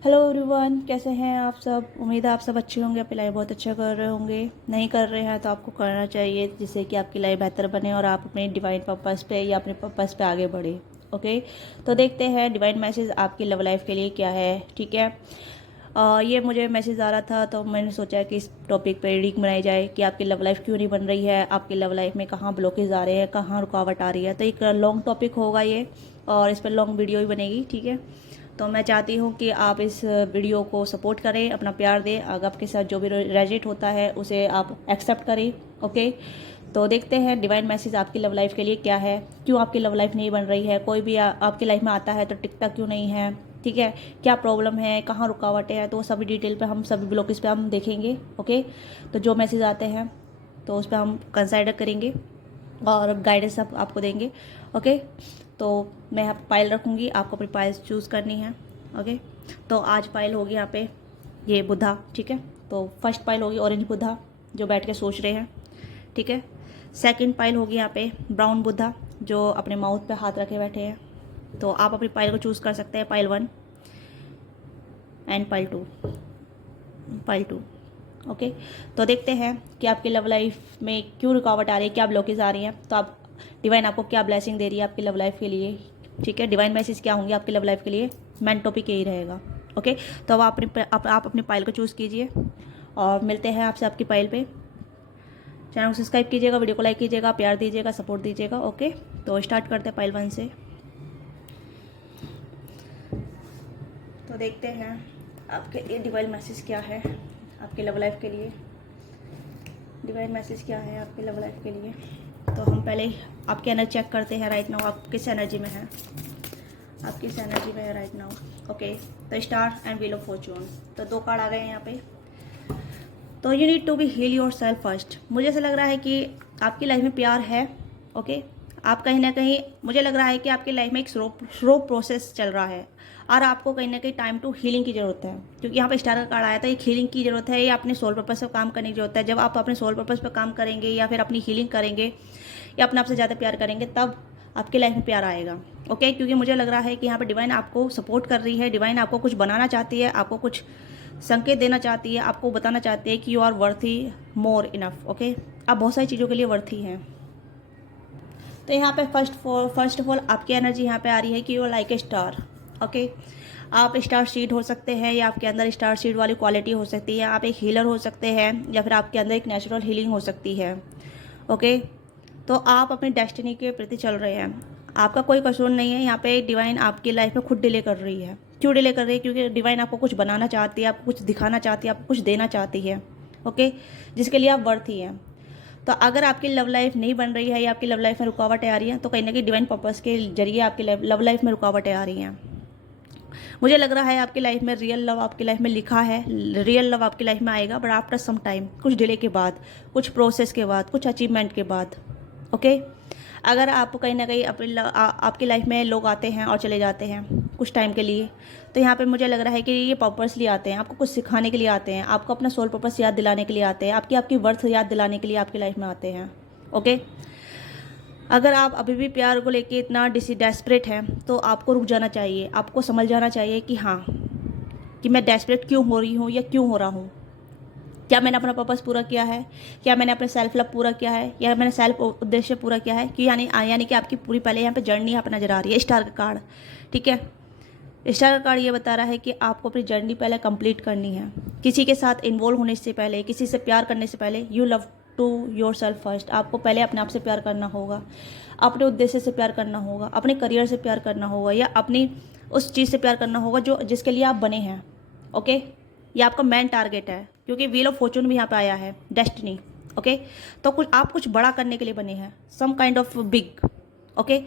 Hello everyone, कैसे हैं आप सब। उम्मीद है आप सब अच्छे होंगे, अपनी लाइफ बहुत अच्छा कर रहे होंगे। नहीं कर रहे हैं तो आपको करना चाहिए, जिससे कि आपकी लाइफ बेहतर बने और आप अपने डिवाइन पर्पस पे या अपने पर्पस पे आगे बढ़े। ओके, तो देखते हैं डिवाइन मैसेज आपकी लव लाइफ के लिए क्या है। ठीक है, ये मुझे मैसेज आ रहा था तो मैंने सोचा कि इस टॉपिक पे रीडिंग बनाई जाए कि आपकी लव लाइफ क्यों नहीं बन रही है, आपकी लव लाइफ में कहाँ ब्लॉकेज आ रहे हैं, कहाँ रुकावट आ रही है। तो एक लॉन्ग टॉपिक होगा ये, और इस पर लॉन्ग वीडियो भी बनेगी। ठीक है, तो मैं चाहती हूँ कि आप इस वीडियो को सपोर्ट करें, अपना प्यार दें। अगर आपके साथ जो भी रेजिट होता है उसे आप एक्सेप्ट करें। ओके, तो देखते हैं डिवाइन मैसेज आपकी लव लाइफ के लिए क्या है। क्यों आपकी लव लाइफ नहीं बन रही है, कोई भी आपकी लाइफ में आता है तो टिकता क्यों नहीं है। ठीक है, क्या प्रॉब्लम है, कहाँ रुकावटें हैं, तो वो सभी डिटेल पे हम सभी ब्लॉकेज पे हम देखेंगे। ओके, तो जो मैसेज आते हैं तो उस पर हम कंसिडर करेंगे और गाइडेंस आपको देंगे। ओके, तो मैं यहाँ पाइल रखूँगी, आपको अपनी पाइल चूज़ करनी है। ओके, तो आज पाइल होगी यहाँ पे ये बुद्धा। ठीक है, तो फर्स्ट पाइल होगी ऑरेंज बुद्धा जो बैठ के सोच रहे हैं। ठीक है, सेकंड पाइल होगी यहाँ पे ब्राउन बुद्धा जो अपने माउथ पे हाथ रखे बैठे हैं। तो आप अपनी पाइल को चूज़ कर सकते हैं, पाइल 1 एंड पाइल 2। ओके, तो देखते हैं कि आपकी लव लाइफ में क्यों रुकावट आ रही है, क्या ब्लॉकेज आ रही है। तो आप डिवाइन आपको क्या ब्लेसिंग दे रही है आपकी लव लाइफ के लिए। ठीक है, डिवाइन मैसेज क्या होंगे आपकी लव लाइफ के लिए, मेन टॉपिक यही रहेगा। ओके, तो अब आप अपनी पाइल को चूज़ कीजिए और मिलते हैं आपसे आपकी पाइल पे। चैनल को सब्सक्राइब कीजिएगा, वीडियो को लाइक कीजिएगा, प्यार दीजिएगा, सपोर्ट दीजिएगा। ओके, तो स्टार्ट करते हैं पाइल 1 से। तो देखते हैं आपके लिए डिवाइन मैसेज क्या है आपकी लव लाइफ के लिए। डिवाइन मैसेज क्या है आपकी लव लाइफ के लिए। तो हम पहले आपकी एनर्जी चेक करते हैं राइट नाउ, आप किस एनर्जी में है, आप किस एनर्जी में है राइट नाउ। ओके, तो star and wheel of fortune, तो 2 कार्ड आ गए हैं यहाँ पे। तो you need to be heal yourself first. मुझे ऐसा लग रहा है कि आपकी लाइफ में प्यार है। ओके, आप कहीं ना कहीं, मुझे लग रहा है कि आपकी लाइफ में एक स्लो प्रोसेस चल रहा है और आपको कहीं ना कहीं टाइम टू हीलिंग की ज़रूरत है। क्योंकि यहाँ पे स्टार का कार्ड आया था, एक हीलिंग की ज़रूरत है, या अपने सोल पर्पस पर काम करने की ज़रूरत है। जब आप अपने सोल पर्पस पर काम करेंगे या फिर अपनी हीलिंग करेंगे या अपने आप से ज़्यादा प्यार करेंगे, तब आपकी लाइफ में प्यार आएगा। ओके, क्योंकि मुझे लग रहा है कि यहाँ पे डिवाइन आपको सपोर्ट कर रही है, डिवाइन आपको कुछ बनाना चाहती है, आपको कुछ संकेत देना चाहती है, आपको बताना चाहती है कि you are worthy more enough. Okay, आप बहुत सारी चीज़ों के लिए वर्थी हैं। तो यहाँ पे फर्स्ट ऑफ ऑल आपकी एनर्जी यहाँ पे आ रही है कि you are like a star. Okay, आप स्टार सीड हो सकते हैं या आपके अंदर स्टार सीड वाली क्वालिटी हो सकती है। आप एक हीलर हो सकते हैं या फिर आपके अंदर एक नेचुरल हीलिंग हो सकती है। ओके, तो आप अपनी डेस्टिनी के प्रति चल रहे हैं, आपका कोई कसूर नहीं है। यहाँ पे डिवाइन आपकी लाइफ में खुद डिले कर रही है। क्यों डिले कर रही है, क्योंकि डिवाइन आपको कुछ बनाना चाहती है, आपको कुछ दिखाना चाहती है, आपको कुछ देना चाहती है। ओके, जिसके लिए आप वर्थ ही हैं। तो अगर आपकी लव लाइफ नहीं बन रही है या आपकी लव लाइफ में रुकावटें आ रही हैं, तो कहीं ना कहीं डिवाइन पर्पस के जरिए आपकी लव लाइफ में रुकावटें आ रही हैं। मुझे लग रहा है आपकी लाइफ में रियल लव आपकी लाइफ में लिखा है, रियल लव आपकी लाइफ में आएगा, बट आफ्टर सम टाइम, कुछ डिले के बाद, कुछ प्रोसेस के बाद, कुछ अचीवमेंट के बाद। ओके, अगर आप कहीं ना कहीं आपकी लाइफ में लोग आते हैं और चले जाते हैं कुछ टाइम के लिए, तो यहाँ पे मुझे लग रहा है कि ये पर्पसली आते हैं, आपको कुछ सिखाने के लिए आते हैं, आपको अपना सोल पर्पस याद दिलाने के लिए आते हैं, आपकी वर्थ याद दिलाने के लिए आपकी लाइफ में आते हैं। ओके, अगर आप अभी भी प्यार को लेके इतना डेस्परेट हैं तो आपको रुक जाना चाहिए, आपको समझ जाना चाहिए कि हाँ, कि मैं डेस्परेट क्यों हो रही हूँ या क्यों हो रहा हूँ। क्या मैंने अपना पर्पस पूरा किया है, क्या मैंने अपने सेल्फ लव पूरा किया है, या मैंने सेल्फ उद्देश्य पूरा किया है। कि यानी कि आपकी पूरी पहले यहाँ पे जर्नी यहाँ पे नजर आ रही है, स्टार का कार्ड। ठीक है, स्टार का कार्ड ये बता रहा है कि आपको अपनी जर्नी पहले कंप्लीट करनी है। किसी के साथ इन्वॉल्व होने से पहले, किसी से प्यार करने से पहले, you love to yourself first. आपको पहले अपने आप से प्यार करना होगा, अपने उद्देश्य से प्यार करना होगा, अपने करियर से प्यार करना होगा, या अपनी उस चीज़ से प्यार करना होगा जो जिसके लिए आप बने हैं। ओके, ये आपका मेन टारगेट है, क्योंकि व्हील ऑफ फॉर्चून भी यहाँ पे आया है, डेस्टिनी। ओके, तो आप कुछ बड़ा करने के लिए बने हैं, some kind of big. Okay,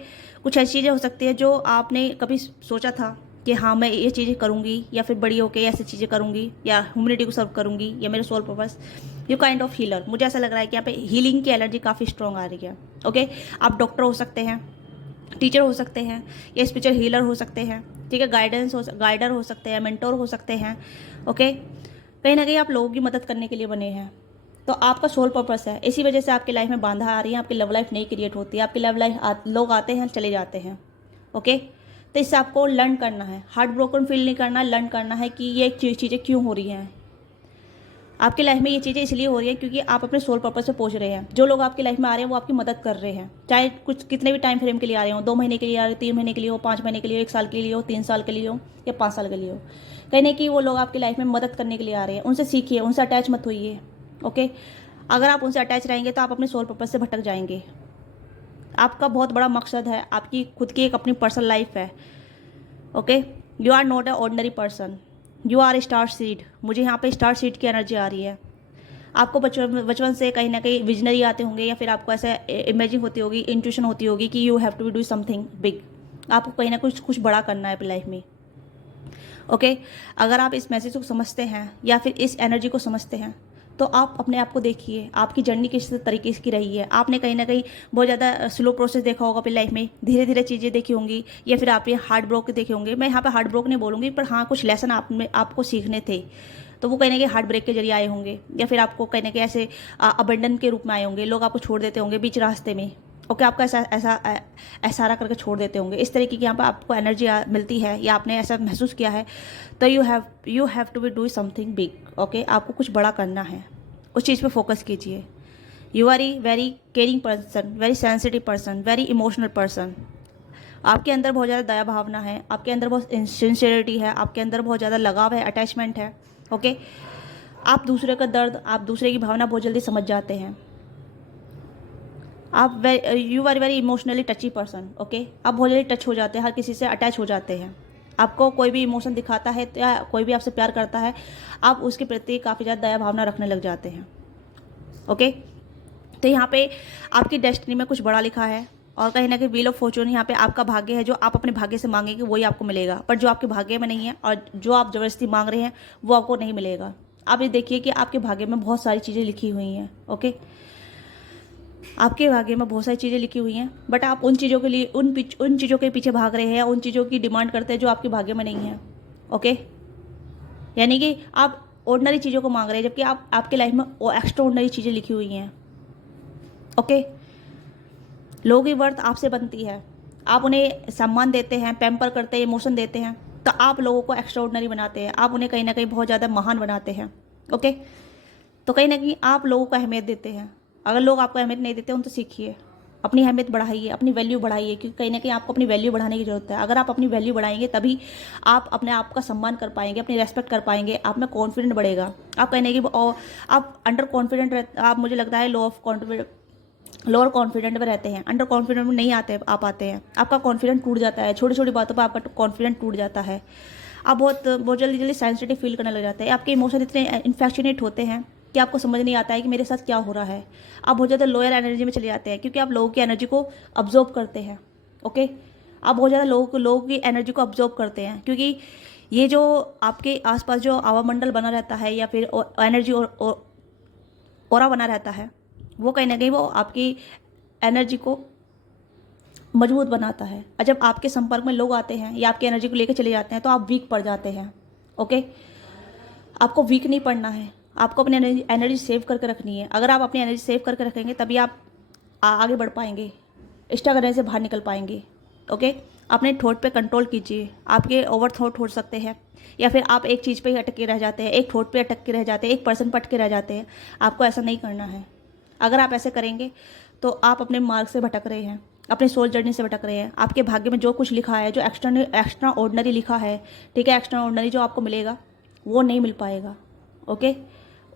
कुछ ऐसी चीज़ें हो सकती है जो आपने कभी सोचा था कि हाँ मैं ये चीज़ें करूँगी, या फिर बड़ी होके ऐसी चीज़ें करूँगी, या ह्यूमैनिटी को सर्व करूँगी, या मेरे soul purpose. You kind of healer, मुझे ऐसा लग रहा है कि यहाँ पे हीलिंग की एनर्जी काफ़ी स्ट्रॉन्ग आ रही है। ओके, आप डॉक्टर हो सकते हैं, टीचर हो सकते हैं, या स्पिरिचुअल हीलर हो सकते हैं। ठीक है, गाइडर हो सकते हैं, मेंटोर हो सकते हैं। ओके, कहीं ना कहीं आप लोगों की मदद करने के लिए बने हैं, तो आपका सोल पर्पस है। इसी वजह से आपकी लाइफ में बाधा आ रही है, आपकी लव लाइफ नहीं क्रिएट होती है, आपकी लव लाइफ लोग आते हैं चले जाते हैं। ओके, तो इससे आपको लर्न करना है, हार्ट ब्रोकन फील नहीं करना, लर्न करना है कि ये चीज़ें क्यों हो रही हैं आपकी लाइफ में। ये चीज़ें इसलिए हो रही है क्योंकि आप अपने सोल पर्पस से पहुंच रहे हैं। जो लोग आपकी लाइफ में आ रहे हैं वो आपकी मदद कर रहे हैं, चाहे कुछ कितने भी टाइम फ्रेम के लिए आ रहे हो, 2 महीने के लिए आ रहे हो, 3 महीने के लिए हो, 5 महीने के लिए हो, 1 साल के लिए हो, 3 साल के लिए हो या 5 साल के लिए हो, कहीं ना कहीं वो लोग आपकी लाइफ में मदद करने के लिए आ रहे हैं। उनसे सीखिए, उनसे अटैच मत होइए। ओके, अगर आप उनसे अटैच रहेंगे तो आप अपने सोल पर्पस से भटक जाएंगे। आपका बहुत बड़ा मकसद है, आपकी खुद की एक अपनी पर्सनल लाइफ है। Okay, you are not a ordinary person, you are star seed. मुझे यहाँ पे स्टार सीड की एनर्जी आ रही है। आपको बचपन से कहीं ना कहीं विजनरी आते होंगे या फिर आपको ऐसा इमेजिन होती होगी, इंट्यूशन होती होगी कि you have to do something big. आपको कहीं ना कुछ बड़ा करना है अपनी लाइफ में। ओके, अगर आप इस मैसेज को समझते हैं या फिर इस एनर्जी को समझते हैं तो आप अपने आप को देखिए, आपकी जर्नी किस तरीके की रही है। आपने कहीं ना कहीं बहुत ज़्यादा स्लो प्रोसेस देखा होगा अपनी लाइफ में, धीरे धीरे चीज़ें देखी होंगी, या फिर आप ये हार्ड ब्रोक देखे होंगे। मैं यहाँ पे हार्ड ब्रोक नहीं बोलूँगी, पर हाँ कुछ लेसन आपको सीखने थे, तो वो कहीं ना कहीं हार्ट ब्रेक के जरिए आए होंगे, या फिर आपको कहीं ना कहीं ऐसे अबंडन के रूप में आए होंगे। लोग आपको छोड़ देते होंगे बीच रास्ते में। ओके, आपका ऐसा करके छोड़ देते होंगे। इस तरीके की यहाँ पर आपको एनर्जी मिलती है या आपने ऐसा महसूस किया है, तो you have to be do something big. Okay, आपको कुछ बड़ा करना है, उस चीज़ पे फोकस कीजिए। You R E very caring person, very sensitive person, very emotional person. आपके अंदर बहुत ज़्यादा दया भावना है, आपके अंदर बहुत सिंसियरिटी है, आपके अंदर बहुत ज़्यादा लगाव है, अटैचमेंट है। ओके, आप दूसरे का दर्द, आप दूसरे की भावना बहुत जल्दी समझ जाते हैं। आप you are very emotionally touchy person. Okay, आप बहुत जल्दी टच हो जाते हैं, हर किसी से अटैच हो जाते हैं। आपको कोई भी इमोशन दिखाता है या कोई भी आपसे प्यार करता है, आप उसके प्रति काफ़ी ज़्यादा दया भावना रखने लग जाते हैं। ओके, तो यहाँ पे आपकी डेस्टिनी में कुछ बड़ा लिखा है, और कहीं ना कहीं व्हील ऑफ फॉर्चून यहाँ पे आपका भाग्य है। जो आप अपने भाग्य से मांगेंगे वही आपको मिलेगा, पर जो आपके भाग्य में नहीं है और जो आप ज़बरदस्ती मांग रहे हैं वो आपको नहीं मिलेगा। आप ये देखिए कि आपके भाग्य में बहुत सारी चीज़ें लिखी हुई हैं। ओके, आपके भाग्य में बहुत सारी चीज़ें लिखी हुई हैं, बट आप उन चीज़ों के लिए उन चीज़ों के पीछे भाग रहे हैं, उन चीज़ों की डिमांड करते हैं जो आपके भाग्य में नहीं है। ओके, यानी कि आप ऑर्डिनरी चीज़ों को मांग रहे हैं, जबकि आपके लाइफ में एक्स्ट्रा ऑर्डिनरी चीज़ें लिखी हुई हैं। ओके, लोगों की वर्थ आपसे बनती है, आप उन्हें सम्मान देते हैं, पैम्पर करते हैं, इमोशन देते हैं, तो आप लोगों को एक्स्ट्रा ऑर्डिनरी बनाते हैं, आप उन्हें कहीं ना कहीं बहुत ज़्यादा महान बनाते हैं। ओके, तो कहीं ना कहीं आप लोगों को अहमियत देते हैं। अगर लोग आपको अहमियत नहीं देते उनसे सीखिए, अपनी अहमियत बढ़ाइए, अपनी वैल्यू बढ़ाइए, क्योंकि कहीं ना कहीं आपको अपनी वैल्यू बढ़ाने की जरूरत है। अगर आप अपनी वैल्यू बढ़ाएंगे तभी आप अपने आप का सम्मान कर पाएंगे, अपनी रेस्पेक्ट कर पाएंगे, आप में कॉन्फिडेंट बढ़ेगा। आप कहने की आप अंडर कॉन्फिडेंट आप, मुझे लगता है लोअर कॉन्फिडेंट में रहते हैं, अंडर कॉन्फिडेंट में नहीं आते हैं। आपका कॉन्फिडेंट टूट जाता है, छोटी छोटी बातों पर आपका कॉन्फिडेंट टूट जाता है। आप बहुत जल्दी सेंसिटिव फील करने लग जाते हैं। आपके इमोशन इतने इन्फेक्शनेट होते हैं कि आपको समझ नहीं आता है कि मेरे साथ क्या हो रहा है। आप बहुत ज़्यादा लोअर एनर्जी में चले जाते हैं, क्योंकि आप लोगों की एनर्जी को ऑब्जॉर्व करते हैं। ओके, आप बहुत ज़्यादा लोगों की एनर्जी को ऑब्जॉर्व करते हैं, क्योंकि ये जो आपके आसपास जो आवामंडल बना रहता है या फिर एनर्जी ओरा बना रहता है, वो कहीं ना कहीं वो आपकी एनर्जी को मजबूत बनाता है। और जब आपके संपर्क में लोग आते हैं या आपकी एनर्जी को लेकर चले जाते हैं तो आप वीक पड़ जाते हैं। ओके, आपको वीक नहीं पड़ना है, आपको अपनी एनर्जी सेव करके रखनी है। अगर आप अपनी एनर्जी सेव करके रखेंगे तभी आप आगे बढ़ पाएंगे, स्ट्रगल से बाहर निकल पाएंगे। ओके, अपने थॉट पे कंट्रोल कीजिए। आपके ओवर थॉट हो सकते हैं, या फिर आप एक चीज़ पे ही अटक के रह जाते हैं, एक थॉट पे अटक के रह जाते हैं, एक पर्सन पर अटक के रह जाते हैं। आपको ऐसा नहीं करना है। अगर आप ऐसे करेंगे तो आप अपने मार्ग से भटक रहे हैं, अपने सोल जर्नी से भटक रहे हैं। आपके भाग्य में जो कुछ लिखा है, जो एक्स्ट्रा ऑर्डिनरी लिखा है, ठीक है, एक्स्ट्रा ऑर्डिनरी जो आपको मिलेगा वो नहीं मिल पाएगा। ओके,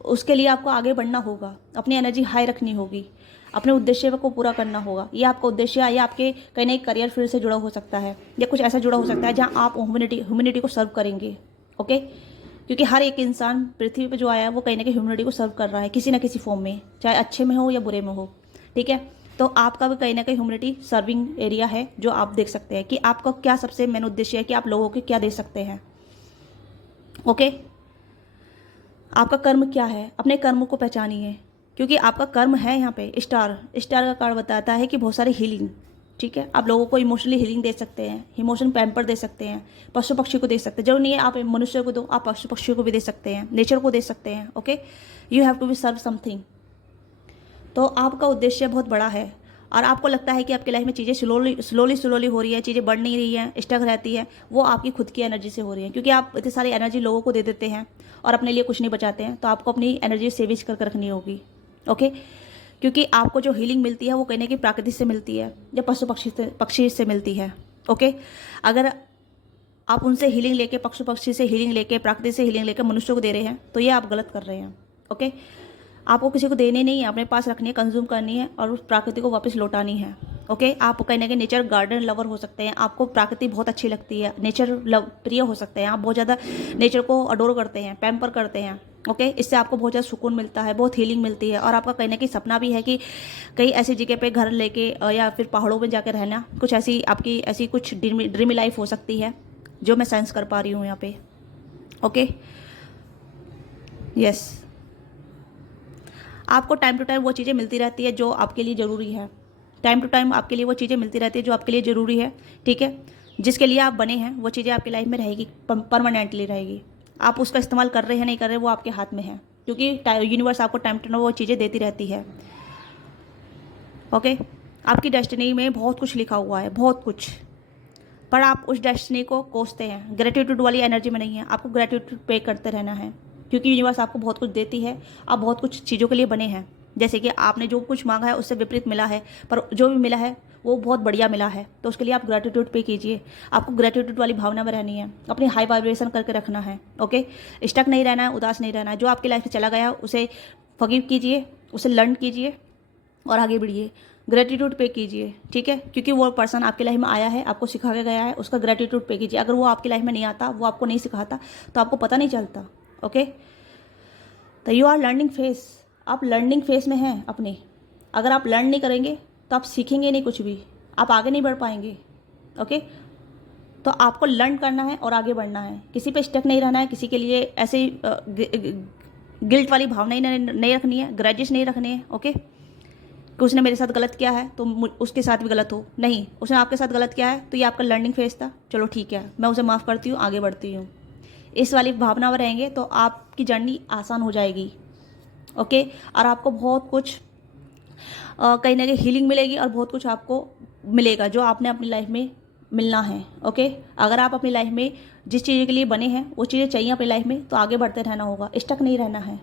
उसके लिए आपको आगे बढ़ना होगा, अपनी एनर्जी हाई रखनी होगी, अपने उद्देश्य को पूरा करना होगा। ये आपका उद्देश्य है, या आपके कहीं ना करियर फील्ड से जुड़ा हो सकता है, या कुछ ऐसा जुड़ा हो सकता है जहाँ आप ह्यूमैनिटी को सर्व करेंगे। ओके, क्योंकि हर एक इंसान पृथ्वी पे जो आया है वो कहीं ना कहीं ह्यूमैनिटी को सर्व कर रहा है, किसी ना किसी फॉर्म में, चाहे अच्छे में हो या बुरे में हो। ठीक है, तो आपका भी कहीं ना कहीं ह्यूमैनिटी सर्विंग एरिया है, जो आप देख सकते हैं कि आपका क्या सबसे मेन उद्देश्य है, कि आप लोगों के क्या दे सकते हैं। ओके, आपका कर्म क्या है, अपने कर्म को पहचानिए, क्योंकि आपका कर्म है यहाँ पे स्टार का कार्ड बताता है कि बहुत सारी हीलिंग। ठीक है, आप लोगों को इमोशनली हीलिंग दे सकते हैं, इमोशन पैम्पर दे सकते हैं, पशु पक्षी को दे सकते हैं। जरूर नहीं है आप मनुष्य को दो, आप पशु पक्षी को भी दे सकते हैं, नेचर को दे सकते हैं। Okay, you have to be serve something. तो आपका उद्देश्य बहुत बड़ा है, और आपको लगता है कि आपकी लाइफ में चीज़ें स्लोली हो रही है, चीज़ें बढ़ नहीं रही हैं, स्टक रहती है, वो आपकी खुद की एनर्जी से हो रही है, क्योंकि आप इतनी सारी एनर्जी लोगों को दे देते हैं और अपने लिए कुछ नहीं बचाते हैं। तो आपको अपनी एनर्जी सेविंग करके रखनी होगी, ओके। क्योंकि आपको जो हीलिंग मिलती है वो कहने की प्रकृति से मिलती है या पशु पक्षी से मिलती है, ओके। अगर आप उनसे हीलिंग लेके, पशु पक्षी से हीलिंग लेके, प्रकृति से हीलिंग लेके मनुष्य को दे रहे हैं, तो ये आप गलत कर रहे हैं, ओके। आपको किसी को देनी नहीं है, अपने पास रखनी है, कंज्यूम करनी है और उस प्रकृति को वापस लौटानी है, ओके। आप कहने के नेचर गार्डन लवर हो सकते हैं, आपको प्रकृति बहुत अच्छी लगती है, नेचर लव प्रिय हो सकते हैं, आप बहुत ज़्यादा नेचर को अडोर करते हैं, पैम्पर करते हैं, ओके। इससे आपको बहुत ज़्यादा सुकून मिलता है, बहुत हीलिंग मिलती है। और आपका कहने की सपना भी है कि कई ऐसी जगह पे घर लेके या फिर पहाड़ों में जाकर रहना, कुछ ऐसी आपकी ऐसी कुछ ड्रीमी लाइफ हो सकती है, जो मैं सेंस कर पा रही हूँ यहाँ पे, ओके। यस, आपको टाइम टू टाइम वो चीज़ें मिलती रहती है जो आपके लिए ज़रूरी है, टाइम टू टाइम आपके लिए वो चीज़ें मिलती रहती है जो आपके लिए ज़रूरी है, ठीक है। जिसके लिए आप बने हैं वो चीज़ें आपकी लाइफ में रहेगी, परमानेंटली रहेगी। आप उसका इस्तेमाल कर रहे हैं नहीं कर रहे, वो आपके हाथ में है, क्योंकि यूनिवर्स आपको टाइम टू टाइम वो चीज़ें देती रहती है, ओके। आपकी डेस्टिनी में बहुत कुछ लिखा हुआ है, बहुत कुछ, पर आप उस डेस्टिनी को कोसते हैं, ग्रेटिट्यूड वाली एनर्जी में नहीं है। आपको ग्रेटिट्यूड पे करते रहना है, क्योंकि यूनिवर्स आपको बहुत कुछ देती है, आप बहुत कुछ चीज़ों के लिए बने हैं। जैसे कि आपने जो कुछ मांगा है उससे विपरीत मिला है, पर जो भी मिला है वो बहुत बढ़िया मिला है, तो उसके लिए आप ग्रेटिट्यूड पे कीजिए। आपको ग्रेटिट्यूड वाली भावना में रहनी है, अपनी हाई वाइब्रेशन करके रखना है, ओके। स्टक नहीं रहना है, उदास नहीं रहना है। जो आपकी लाइफ में चला गया उसे फॉरगिव कीजिए, उसे लर्न कीजिए और आगे बढ़िए। ग्रेटिट्यूड पे कीजिए, ठीक है, क्योंकि वो पर्सन आपकी लाइफ में आया है, आपको सिखा के गया है, उसका ग्रेटिट्यूड पे कीजिए। अगर वो आपकी लाइफ में नहीं आता, वो आपको नहीं सिखाता, तो आपको पता नहीं चलता, ओके। तो यू आर लर्निंग फेस, आप लर्निंग फेस में हैं अपने। अगर आप लर्न नहीं करेंगे तो आप सीखेंगे नहीं कुछ भी, आप आगे नहीं बढ़ पाएंगे, ओके। तो आपको लर्न करना है और आगे बढ़ना है, किसी पे स्टक नहीं रहना है, किसी के लिए ऐसे गिल्ट वाली भावना ही नहीं रखनी है, ग्रजेस नहीं रखने हैं, ओके। कि उसने मेरे साथ गलत किया है तो उसके साथ भी गलत हो, नहीं, उसने आपके साथ गलत किया है तो ये आपका लर्निंग फेज था, चलो ठीक है, मैं उसे माफ़ करती हूँ, आगे बढ़ती हूँ। इस वाली भावना में रहेंगे तो आपकी जर्नी आसान हो जाएगी, ओके। और आपको बहुत कुछ कहीं ना कहीं हीलिंग मिलेगी और बहुत कुछ आपको मिलेगा जो आपने अपनी लाइफ में मिलना है, ओके। अगर आप अपनी लाइफ में जिस चीज़ के लिए बने हैं वो चीज़ें चाहिए अपनी लाइफ में, तो आगे बढ़ते रहना होगा, स्टक नहीं रहना है,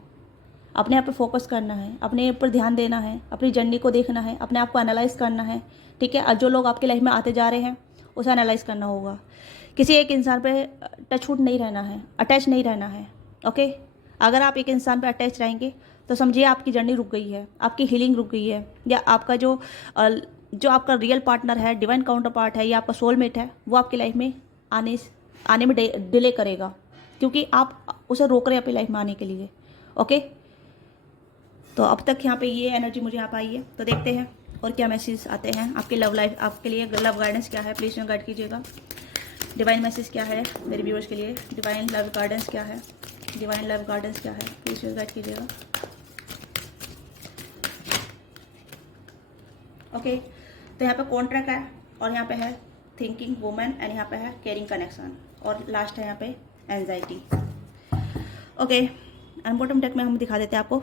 अपने आप पे फोकस करना है, अपने ऊपर ध्यान देना है, अपनी जर्नी को देखना है, अपने आप को एनालाइज करना है, ठीक है। और जो लोग आपकी लाइफ में आते जा रहे हैं उसे एनालाइज करना होगा। किसी एक इंसान पे टचवुड नहीं रहना है, अटैच नहीं रहना है, ओके। अगर आप एक इंसान पे अटैच रहेंगे तो समझिए आपकी जर्नी रुक गई है, आपकी हीलिंग रुक गई है, या आपका जो आपका रियल पार्टनर है, डिवाइन काउंटर पार्ट है, या आपका सोलमेट है, वो आपकी लाइफ में आने में डिले करेगा, क्योंकि आप उसे रोक रहे हैं अपनी लाइफ में आने के लिए, ओके। तो अब तक यहाँ पे ये एनर्जी मुझे यहाँ पे आई है, तो देखते हैं और क्या मैसेज आते हैं आपके लव लाइफ, आपके लिए लव गाइडेंस क्या है, प्लीज़ में गाइड कीजिएगा। डिवाइन मैसेज क्या है मेरे व्यूअर्स के लिए, डिवाइन लव गाइडेंस क्या है, डिवाइन लव गाइडेंस क्या है, प्लीज़ में गाइड कीजिएगा, ओके। तो यहाँ पे कॉन्ट्रैक्ट है और यहाँ पे है थिंकिंग वुमेन एंड यहाँ पे है केयरिंग कनेक्शन और लास्ट है यहाँ पे anxiety, okay. And bottom deck में हम दिखा देते हैं आपको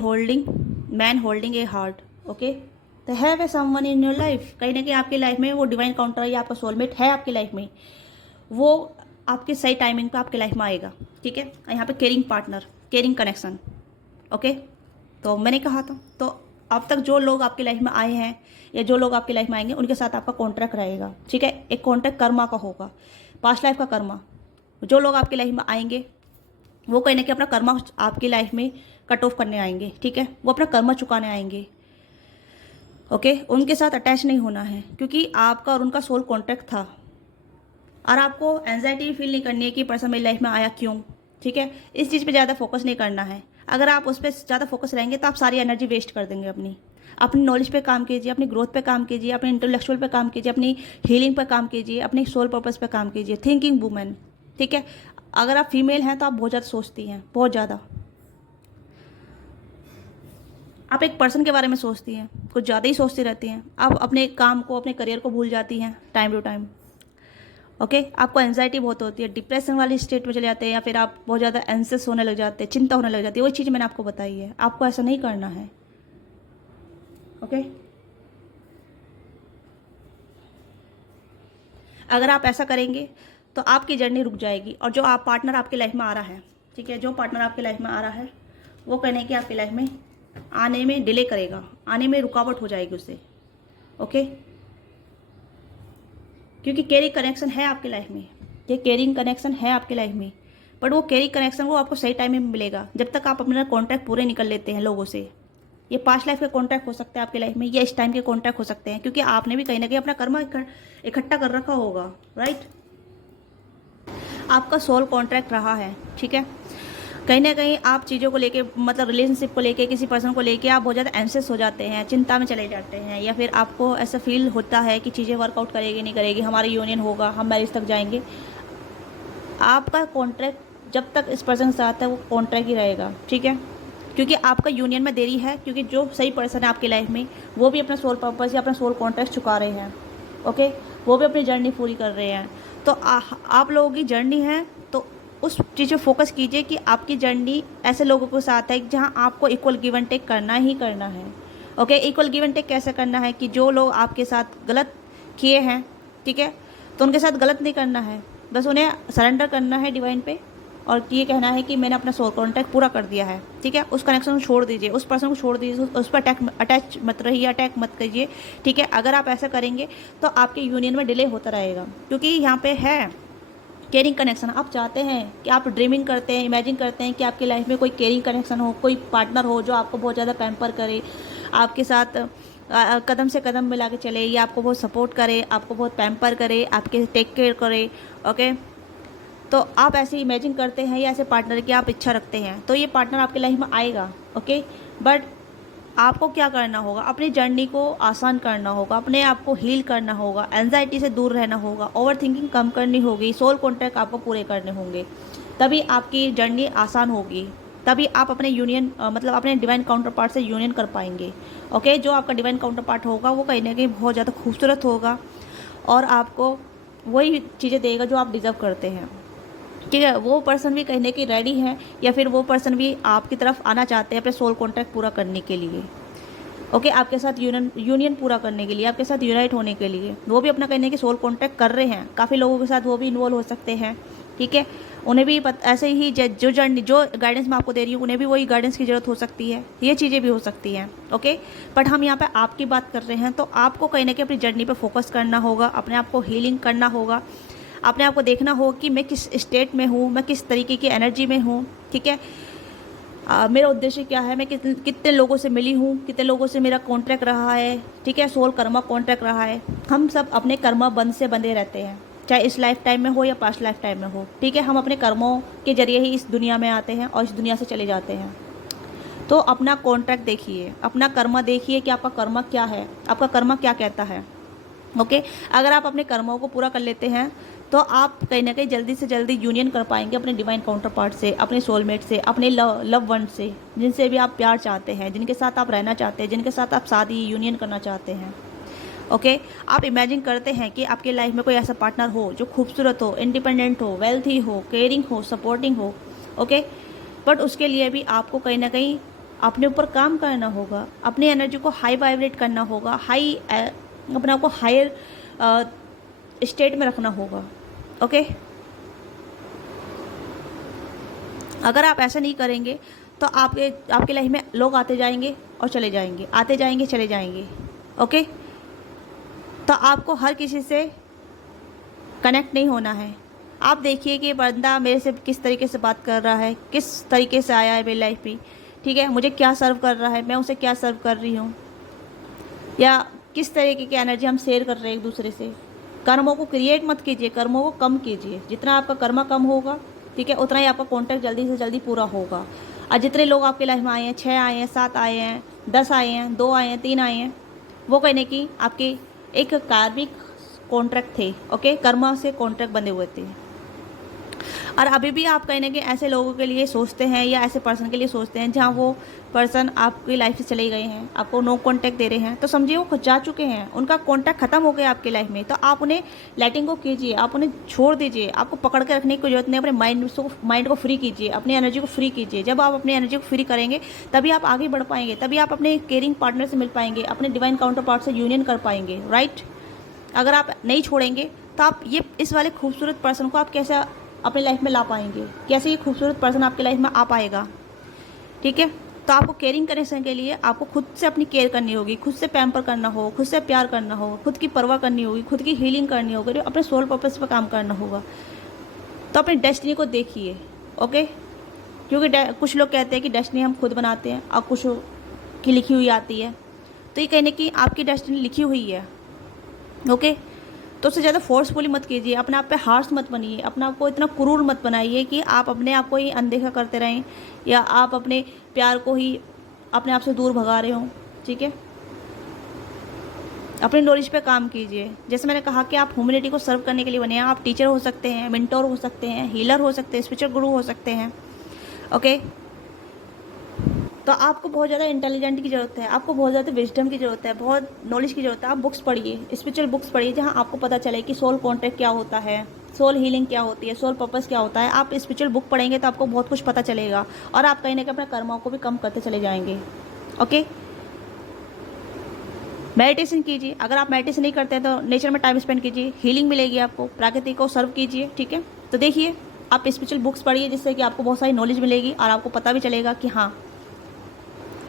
holding man holding a heart, okay. तो have a someone in your life, कहीं ना कहीं आपकी लाइफ में वो डिवाइन काउंटर या आपका सोलमेट है आपकी लाइफ में, वो आपके सही टाइमिंग पे आपकी लाइफ में आएगा, ठीक है। यहाँ पे caring partner, caring connection, okay. तो मैंने कहा था, तो अब तक जो लोग आपकी लाइफ में आए हैं या जो लोग आपकी लाइफ में आएंगे उनके साथ आपका कॉन्ट्रैक्ट रहेगा, ठीक है। एक कॉन्ट्रैक्ट कर्मा का होगा, पास्ट लाइफ का कर्मा। जो लोग आपकी लाइफ में आएंगे वो कहीं ना कहीं अपना कर्मा आपकी लाइफ में कट ऑफ करने आएंगे, ठीक है। वो अपना कर्मा चुकाने आएंगे, ओके। उनके साथ अटैच नहीं होना है, क्योंकि आपका और उनका सोल कॉन्ट्रैक्ट था। और आपको एंजाइटी फील नहीं करनी है कि पर्सन मेरी लाइफ में आया क्यों, ठीक है। इस चीज़ पे ज़्यादा फोकस नहीं करना है। अगर आप उस पर ज़्यादा फोकस रहेंगे तो आप सारी एनर्जी वेस्ट कर देंगे अपनी नॉलेज पे काम कीजिए, अपनी ग्रोथ पे काम कीजिए, अपने इंटेलेक्चुअल पे काम कीजिए, अपनी हीलिंग पे काम कीजिए, अपनी सोल पर्पस पे काम कीजिए। थिंकिंग वुमेन, ठीक है। अगर आप फीमेल हैं तो आप बहुत ज़्यादा सोचती हैं, बहुत ज़्यादा आप एक पर्सन के बारे में सोचती हैं, कुछ ज़्यादा ही सोचती रहती हैं। आप अपने काम को, अपने करियर को भूल जाती हैं टाइम टू टाइम, ओके। आपको एंजाइटी बहुत होती है, डिप्रेशन वाली स्टेट में चले जाते हैं, या फिर आप बहुत ज़्यादा एंसियस होने लग जाते हैं, चिंता होने लग जाती है। वही चीज़ मैंने आपको बताई है, आपको ऐसा नहीं करना है, ओके। अगर आप ऐसा करेंगे तो आपकी जर्नी रुक जाएगी, और जो आप पार्टनर आपकी लाइफ में आ रहा है, ठीक है, जो पार्टनर आपकी लाइफ में आ रहा है वो कहने की आपकी लाइफ में आने में डिले करेगा, आने में रुकावट हो जाएगी उससे। ओके, क्योंकि केयरिंग कनेक्शन है आपकी लाइफ में, ये केयरिंग कनेक्शन है आपकी लाइफ में, बट वो केयरिंग कनेक्शन वो आपको सही टाइम में मिलेगा जब तक आप अपना कॉन्ट्रैक्ट पूरे निकल लेते हैं लोगों से। ये पास्ट लाइफ के कॉन्ट्रैक्ट हो सकते हैं आपकी लाइफ में, या इस टाइम के कॉन्ट्रैक्ट हो सकते हैं, क्योंकि आपने भी कहीं ना कहीं अपना कर्म इकट्ठा कर रखा होगा, राइट। आपका सोल कॉन्ट्रैक्ट रहा है, ठीक है। कहीं ना कहीं आप चीज़ों को लेके, मतलब रिलेशनशिप को लेके, किसी पर्सन को लेके आप बहुत ज़्यादा एंशियस हो जाते हैं, चिंता में चले जाते हैं, या फिर आपको ऐसा फील होता है कि चीज़ें वर्कआउट करेगी नहीं करेगी, हमारी यूनियन होगा, हम मैरिज तक जाएंगे। आपका कॉन्ट्रैक्ट जब तक इस पर्सन के साथ है वो कॉन्ट्रैक्ट ही रहेगा, ठीक है, क्योंकि आपका यूनियन में देरी है, क्योंकि जो सही पर्सन है आपकी लाइफ में वो भी अपना सोल पर्पस या अपना सोल कॉन्ट्रैक्ट चुका रहे हैं। ओके, वो भी अपनी जर्नी पूरी कर रहे हैं। तो आप लोगों की जर्नी है तो उस चीज़ पे फोकस कीजिए कि आपकी जर्नी ऐसे लोगों के साथ है जहां आपको इक्वल गिव एंड टेक करना ही करना है। Okay, equal give and take कैसे करना है कि जो लोग आपके साथ गलत किए हैं, ठीक है, तो उनके साथ गलत नहीं करना है, बस उन्हें सरेंडर करना है डिवाइन पे, और ये कहना है कि मैंने अपना सोल कॉन्टैक्ट पूरा कर दिया है, ठीक है। उस कनेक्शन को छोड़ दीजिए, उस पर्सन को छोड़ दीजिए, उस पर अटैच मत रहिए, अटैक मत कीजिए, ठीक है। अगर आप ऐसा करेंगे तो आपके यूनियन में डिले होता रहेगा, क्योंकि यहाँ पे है केयरिंग कनेक्शन। आप चाहते हैं कि आप ड्रीमिंग करते हैं, इमेजिन करते हैं कि आपकी लाइफ में कोई केयरिंग कनेक्शन हो, कोई पार्टनर हो जो आपको बहुत ज़्यादा पैम्पर करे, आपके साथ कदम से कदम मिला के चले, या आपको बहुत सपोर्ट करे, आपको बहुत पैम्पर करे, आपके टेक केयर करे। ओके, तो आप ऐसे इमेजिन करते हैं या ऐसे पार्टनर की आप इच्छा रखते हैं, तो ये पार्टनर आपकी लाइफ में आएगा। ओके, बट आपको क्या करना होगा, अपनी जर्नी को आसान करना होगा, अपने आप को हील करना होगा, एंजाइटी से दूर रहना होगा, ओवर थिंकिंग कम करनी होगी, सोल कॉन्ट्रैक्ट आपको पूरे करने होंगे, तभी आपकी जर्नी आसान होगी, तभी आप अपने यूनियन मतलब अपने डिवाइन काउंटर पार्ट से यूनियन कर पाएंगे। ओके, जो आपका डिवाइन काउंटर पार्ट होगा वो कहीं ना कहीं बहुत ज़्यादा खूबसूरत होगा और आपको वही चीज़ें देगा जो आप डिज़र्व करते हैं, ठीक है। वो पर्सन भी कहने की रेडी है, या फिर वो पर्सन भी आपकी तरफ आना चाहते हैं अपने सोल कॉन्ट्रैक्ट पूरा करने के लिए। ओके, आपके साथ यूनियन पूरा करने के लिए, आपके साथ यूनाइट होने के लिए वो भी अपना कहने की सोल कॉन्ट्रैक्ट कर रहे हैं। काफ़ी लोगों के साथ वो भी इन्वॉल्व हो सकते हैं, ठीक है। उन्हें भी ऐसे ही जो जर्नी, जो गाइडेंस मैं आपको दे रही हूँ, उन्हें भी वही गाइडेंस की ज़रूरत हो सकती है, ये चीज़ें भी हो सकती हैं। ओके, बट हम यहाँ पे आपकी बात कर रहे हैं, तो आपको कहीं ना कहीं अपनी जर्नी पे फोकस करना होगा, अपने आप को हीलिंग करना होगा, अपने आप को देखना होगा कि मैं किस स्टेट में हूँ, मैं किस तरीके की एनर्जी में हूँ, ठीक है। मेरा उद्देश्य क्या है, मैं कितने लोगों से मिली हूँ, कितने लोगों से मेरा कॉन्ट्रैक्ट रहा है, ठीक है, सोल कर्मा कॉन्ट्रैक्ट रहा है। हम सब अपने कर्मा बंध से बंधे रहते हैं, चाहे इस लाइफ टाइम में हो या पास्ट लाइफ टाइम में हो, ठीक है। हम अपने कर्मों के जरिए ही इस दुनिया में आते हैं और इस दुनिया से चले जाते हैं। तो अपना कॉन्ट्रैक्ट देखिए, अपना कर्मा देखिए कि आपका कर्मा क्या है, आपका कर्मा क्या कहता है। ओके, अगर आप अपने कर्मों को पूरा कर लेते हैं तो आप कहीं ना कहीं जल्दी से जल्दी यूनियन कर पाएंगे अपने डिवाइन काउंटर पार्ट से, अपने सोलमेट से, अपने लव वन से, जिनसे भी आप प्यार चाहते हैं, जिनके साथ आप रहना चाहते हैं, जिनके साथ आप शादी यूनियन करना चाहते हैं। ओके, आप इमेजिन करते हैं कि आपके लाइफ में कोई ऐसा पार्टनर हो जो खूबसूरत हो, इंडिपेंडेंट हो, वेल्थी हो, केयरिंग हो, सपोर्टिंग हो। ओके, बट उसके लिए भी आपको कहीं ना कहीं अपने ऊपर काम करना होगा, अपनी एनर्जी को हाई वाइब्रेट करना होगा, अपने आप को हायर स्टेट में रखना होगा। ओके, अगर आप ऐसा नहीं करेंगे तो आपके लाइफ में लोग आते जाएंगे और चले जाएंगे, आते जाएंगे चले जाएंगे। ओके, तो आपको हर किसी से कनेक्ट नहीं होना है। आप देखिए कि बंदा मेरे से किस तरीके से बात कर रहा है, किस तरीके से आया है मेरी लाइफ में, ठीक है, मुझे क्या सर्व कर रहा है, मैं उसे क्या सर्व कर रही हूँ, या किस तरीके की एनर्जी हम शेयर कर रहे हैं एक दूसरे से। कर्मों को क्रिएट मत कीजिए, कर्मों को कम कीजिए। जितना आपका कर्मा कम होगा, ठीक है, उतना ही आपका कॉन्टैक्ट जल्दी से जल्दी पूरा होगा। और जितने लोग आपके लाइफ में आए हैं, 6 आए हैं, 7 आए हैं, 10 आए हैं, 2 आए हैं, 3 आए हैं, वो कहने की आपके एक कार्मिक कॉन्ट्रैक्ट थे। ओके, कर्मा से कॉन्ट्रैक्ट बंधे हुए थे। और अभी भी आप कहीं ना कहीं ऐसे लोगों के लिए सोचते हैं या ऐसे पर्सन के लिए सोचते हैं जहाँ वो पर्सन आपकी लाइफ से चले गए हैं, आपको नो कांटेक्ट दे रहे हैं, तो समझिए वो जा चुके हैं, उनका कांटेक्ट खत्म हो गया आपकी लाइफ में। तो आप उन्हें लेटिंग को कीजिए, आप उन्हें छोड़ दीजिए, आपको पकड़ के रखने की जरूरत नहीं। अपने माइंड को फ्री कीजिए, अपनी एनर्जी को फ्री कीजिए। जब आप अपनी एनर्जी को फ्री करेंगे तभी आप आगे बढ़ पाएंगे, तभी आप अपने केयरिंग पार्टनर से मिल पाएंगे, अपने डिवाइन काउंटर पार्ट से यूनियन कर पाएंगे, राइट। अगर आप नहीं छोड़ेंगे तो आप ये इस वाले खूबसूरत पर्सन को आप कैसे अपनी लाइफ में ला पाएंगे, कैसे ये खूबसूरत पर्सन आपकी लाइफ में आ पाएगा। ठीक है, तो आपको केयरिंग कनेक्शन के लिए आपको खुद से अपनी केयर करनी होगी, खुद से पैम्पर करना हो, खुद से प्यार करना हो, खुद की परवाह करनी होगी, खुद की हीलिंग करनी होगी, अपने सोल पर्पस पर काम करना होगा। तो अपनी डेस्टिनी को देखिए। ओके, क्योंकि कुछ लोग कहते हैं कि डेस्टिनी हम खुद बनाते हैं और कुछ की लिखी हुई आती है। तो ये कहने की आपकी डेस्टिनी लिखी हुई है। ओके, तो उससे ज़्यादा फोर्सफुली मत कीजिए, अपने आप पे हार्श मत बनिए, अपने आप को इतना क्रूर मत बनाइए कि आप अपने आप को ही अनदेखा करते रहें या आप अपने प्यार को ही अपने आप से दूर भगा रहे हो। ठीक है, अपनी नॉलेज पे काम कीजिए। जैसे मैंने कहा कि आप ह्यूमैनिटी को सर्व करने के लिए बने हैं। आप टीचर हो सकते हैं, मेंटोर हो सकते हैं, हीलर हो सकते हैं, स्पिरिचुअल गुरु हो सकते हैं। ओके, तो आपको बहुत ज़्यादा इंटेलिजेंट की ज़रूरत है, आपको बहुत ज़्यादा विजडम की ज़रूरत है, बहुत नॉलेज की ज़रूरत है। आप बुक्स पढ़िए, स्पिरिचुअल बुक्स पढ़िए, जहाँ आपको पता चले कि सोल कॉन्ट्रैक्ट क्या होता है, सोल हीलिंग क्या होती है, सोल पर्पस क्या होता है। आप स्पिरिचुअल बुक पढ़ेंगे तो आपको बहुत कुछ पता चलेगा और आप कहीं ना कहीं अपने कर्मों को भी कम करते चले जाएंगे। ओके, मेडिटेशन कीजिए। अगर आप मेडिटेशन नहीं करते हैं तो नेचर में टाइम स्पेंड कीजिए, हीलिंग मिलेगी आपको, प्रकृति को सर्व कीजिए। ठीक है, तो देखिए आप स्पिरिचुअल बुक्स पढ़िए जिससे कि आपको बहुत सारी नॉलेज मिलेगी और आपको पता भी चलेगा कि हाँ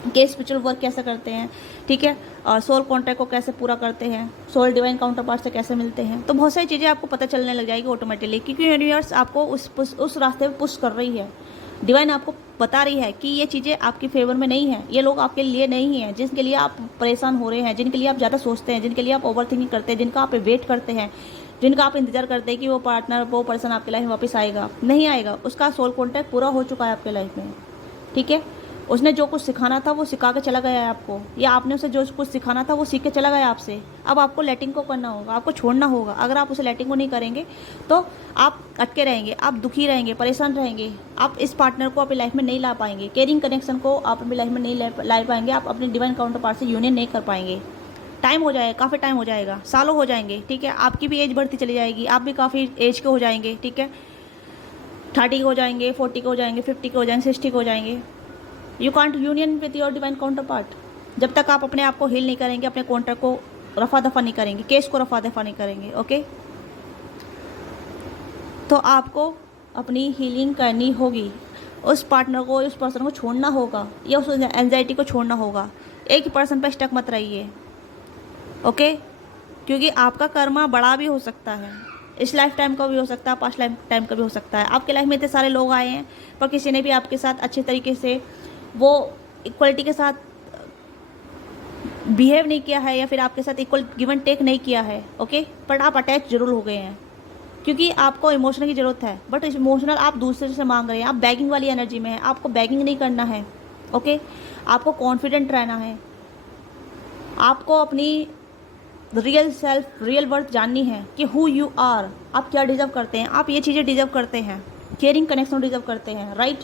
कि स्पिरिचुअल वर्क कैसे करते हैं। ठीक है, और सोल कॉन्ट्रैक्ट को कैसे पूरा करते हैं, सोल डिवाइन काउंटर पार्ट से कैसे मिलते हैं। तो बहुत सारी चीज़ें आपको पता चलने लग जाएगी ऑटोमेटिकली, क्योंकि यूनिवर्स आपको उस रास्ते पे पुश कर रही है। डिवाइन आपको बता रही है कि ये चीज़ें आपकी फेवर में नहीं है, ये लोग आपके लिए नहीं है, जिनके लिए आप परेशान हो रहे हैं, जिनके लिए आप ज़्यादा सोचते हैं, जिनके लिए आप ओवर थिंकिंग करते हैं, जिनका आप वेट करते हैं, जिनका आप इंतजार करते हैं कि वो पार्टनर, वो पर्सन आपकी लाइफ में वापस आएगा। नहीं आएगा, उसका सोल कॉन्ट्रैक्ट पूरा हो चुका है आपके लाइफ में। ठीक है, उसने जो कुछ सिखाना था वो सिखा के चला गया है आपको, या आपने उसे जो कुछ सिखाना था वो सीख के चला गया आपसे। अब आपको लेटिंग को करना होगा, आपको छोड़ना होगा। अगर आप उसे लेटिंग को नहीं करेंगे तो आप अटके रहेंगे, आप दुखी रहेंगे, परेशान रहेंगे, आप इस पार्टनर को अपनी लाइफ में नहीं ला पाएंगे, केयरिंग कनेक्शन को आप अपनी लाइफ में नहीं ला पाएंगे, आप अपने डिवाइन काउंटर पार्ट से यूनियन नहीं कर पाएंगे। टाइम हो जाएगा, काफ़ी टाइम हो जाएगा, सालों हो जाएंगे। ठीक है, आपकी भी एज बढ़ती चली जाएगी, आप भी काफ़ी एज के हो जाएंगे। ठीक है, 30 के हो जाएंगे, 40 के हो जाएंगे, 50 के हो जाएंगे, 60 के हो जाएंगे। You can't union with your divine counter part जब तक आप अपने आप को हील नहीं करेंगे, अपने कॉन्ट्रैक्ट को रफा दफा नहीं करेंगे, केस को रफा दफा नहीं करेंगे। ओके, तो आपको अपनी हीलिंग करनी होगी, उस पार्टनर को, उस पर्सन को छोड़ना होगा या उस एंजाइटी को छोड़ना होगा। एक ही पर्सन पर स्टक मत रहिए। ओके, क्योंकि आपका कर्मा बड़ा भी हो सकता है, इस लाइफ टाइम का भी हो सकता है, पास्ट लाइफ टाइम का भी हो सकता है। आपके लाइफ में इतने सारे लोग आए हैं पर किसी ने भी आपके साथ अच्छे तरीके से वो इक्वलिटी के साथ बिहेव नहीं किया है या फिर आपके साथ इक्वल गिवन टेक नहीं किया है। ओके, बट आप अटैच जरूर हो गए हैं क्योंकि आपको इमोशनल की ज़रूरत है, बट इमोशनल आप दूसरे से मांग रहे हैं, आप बैगिंग वाली एनर्जी में है। आपको बैगिंग नहीं करना है। ओके, आपको कॉन्फिडेंट रहना है, आपको अपनी रियल सेल्फ, रियल वर्थ जाननी है कि हु यू आर, आप क्या डिजर्व करते हैं। आप ये चीज़ें डिजर्व करते हैं, केयरिंग कनेक्शन डिजर्व करते हैं, राइट।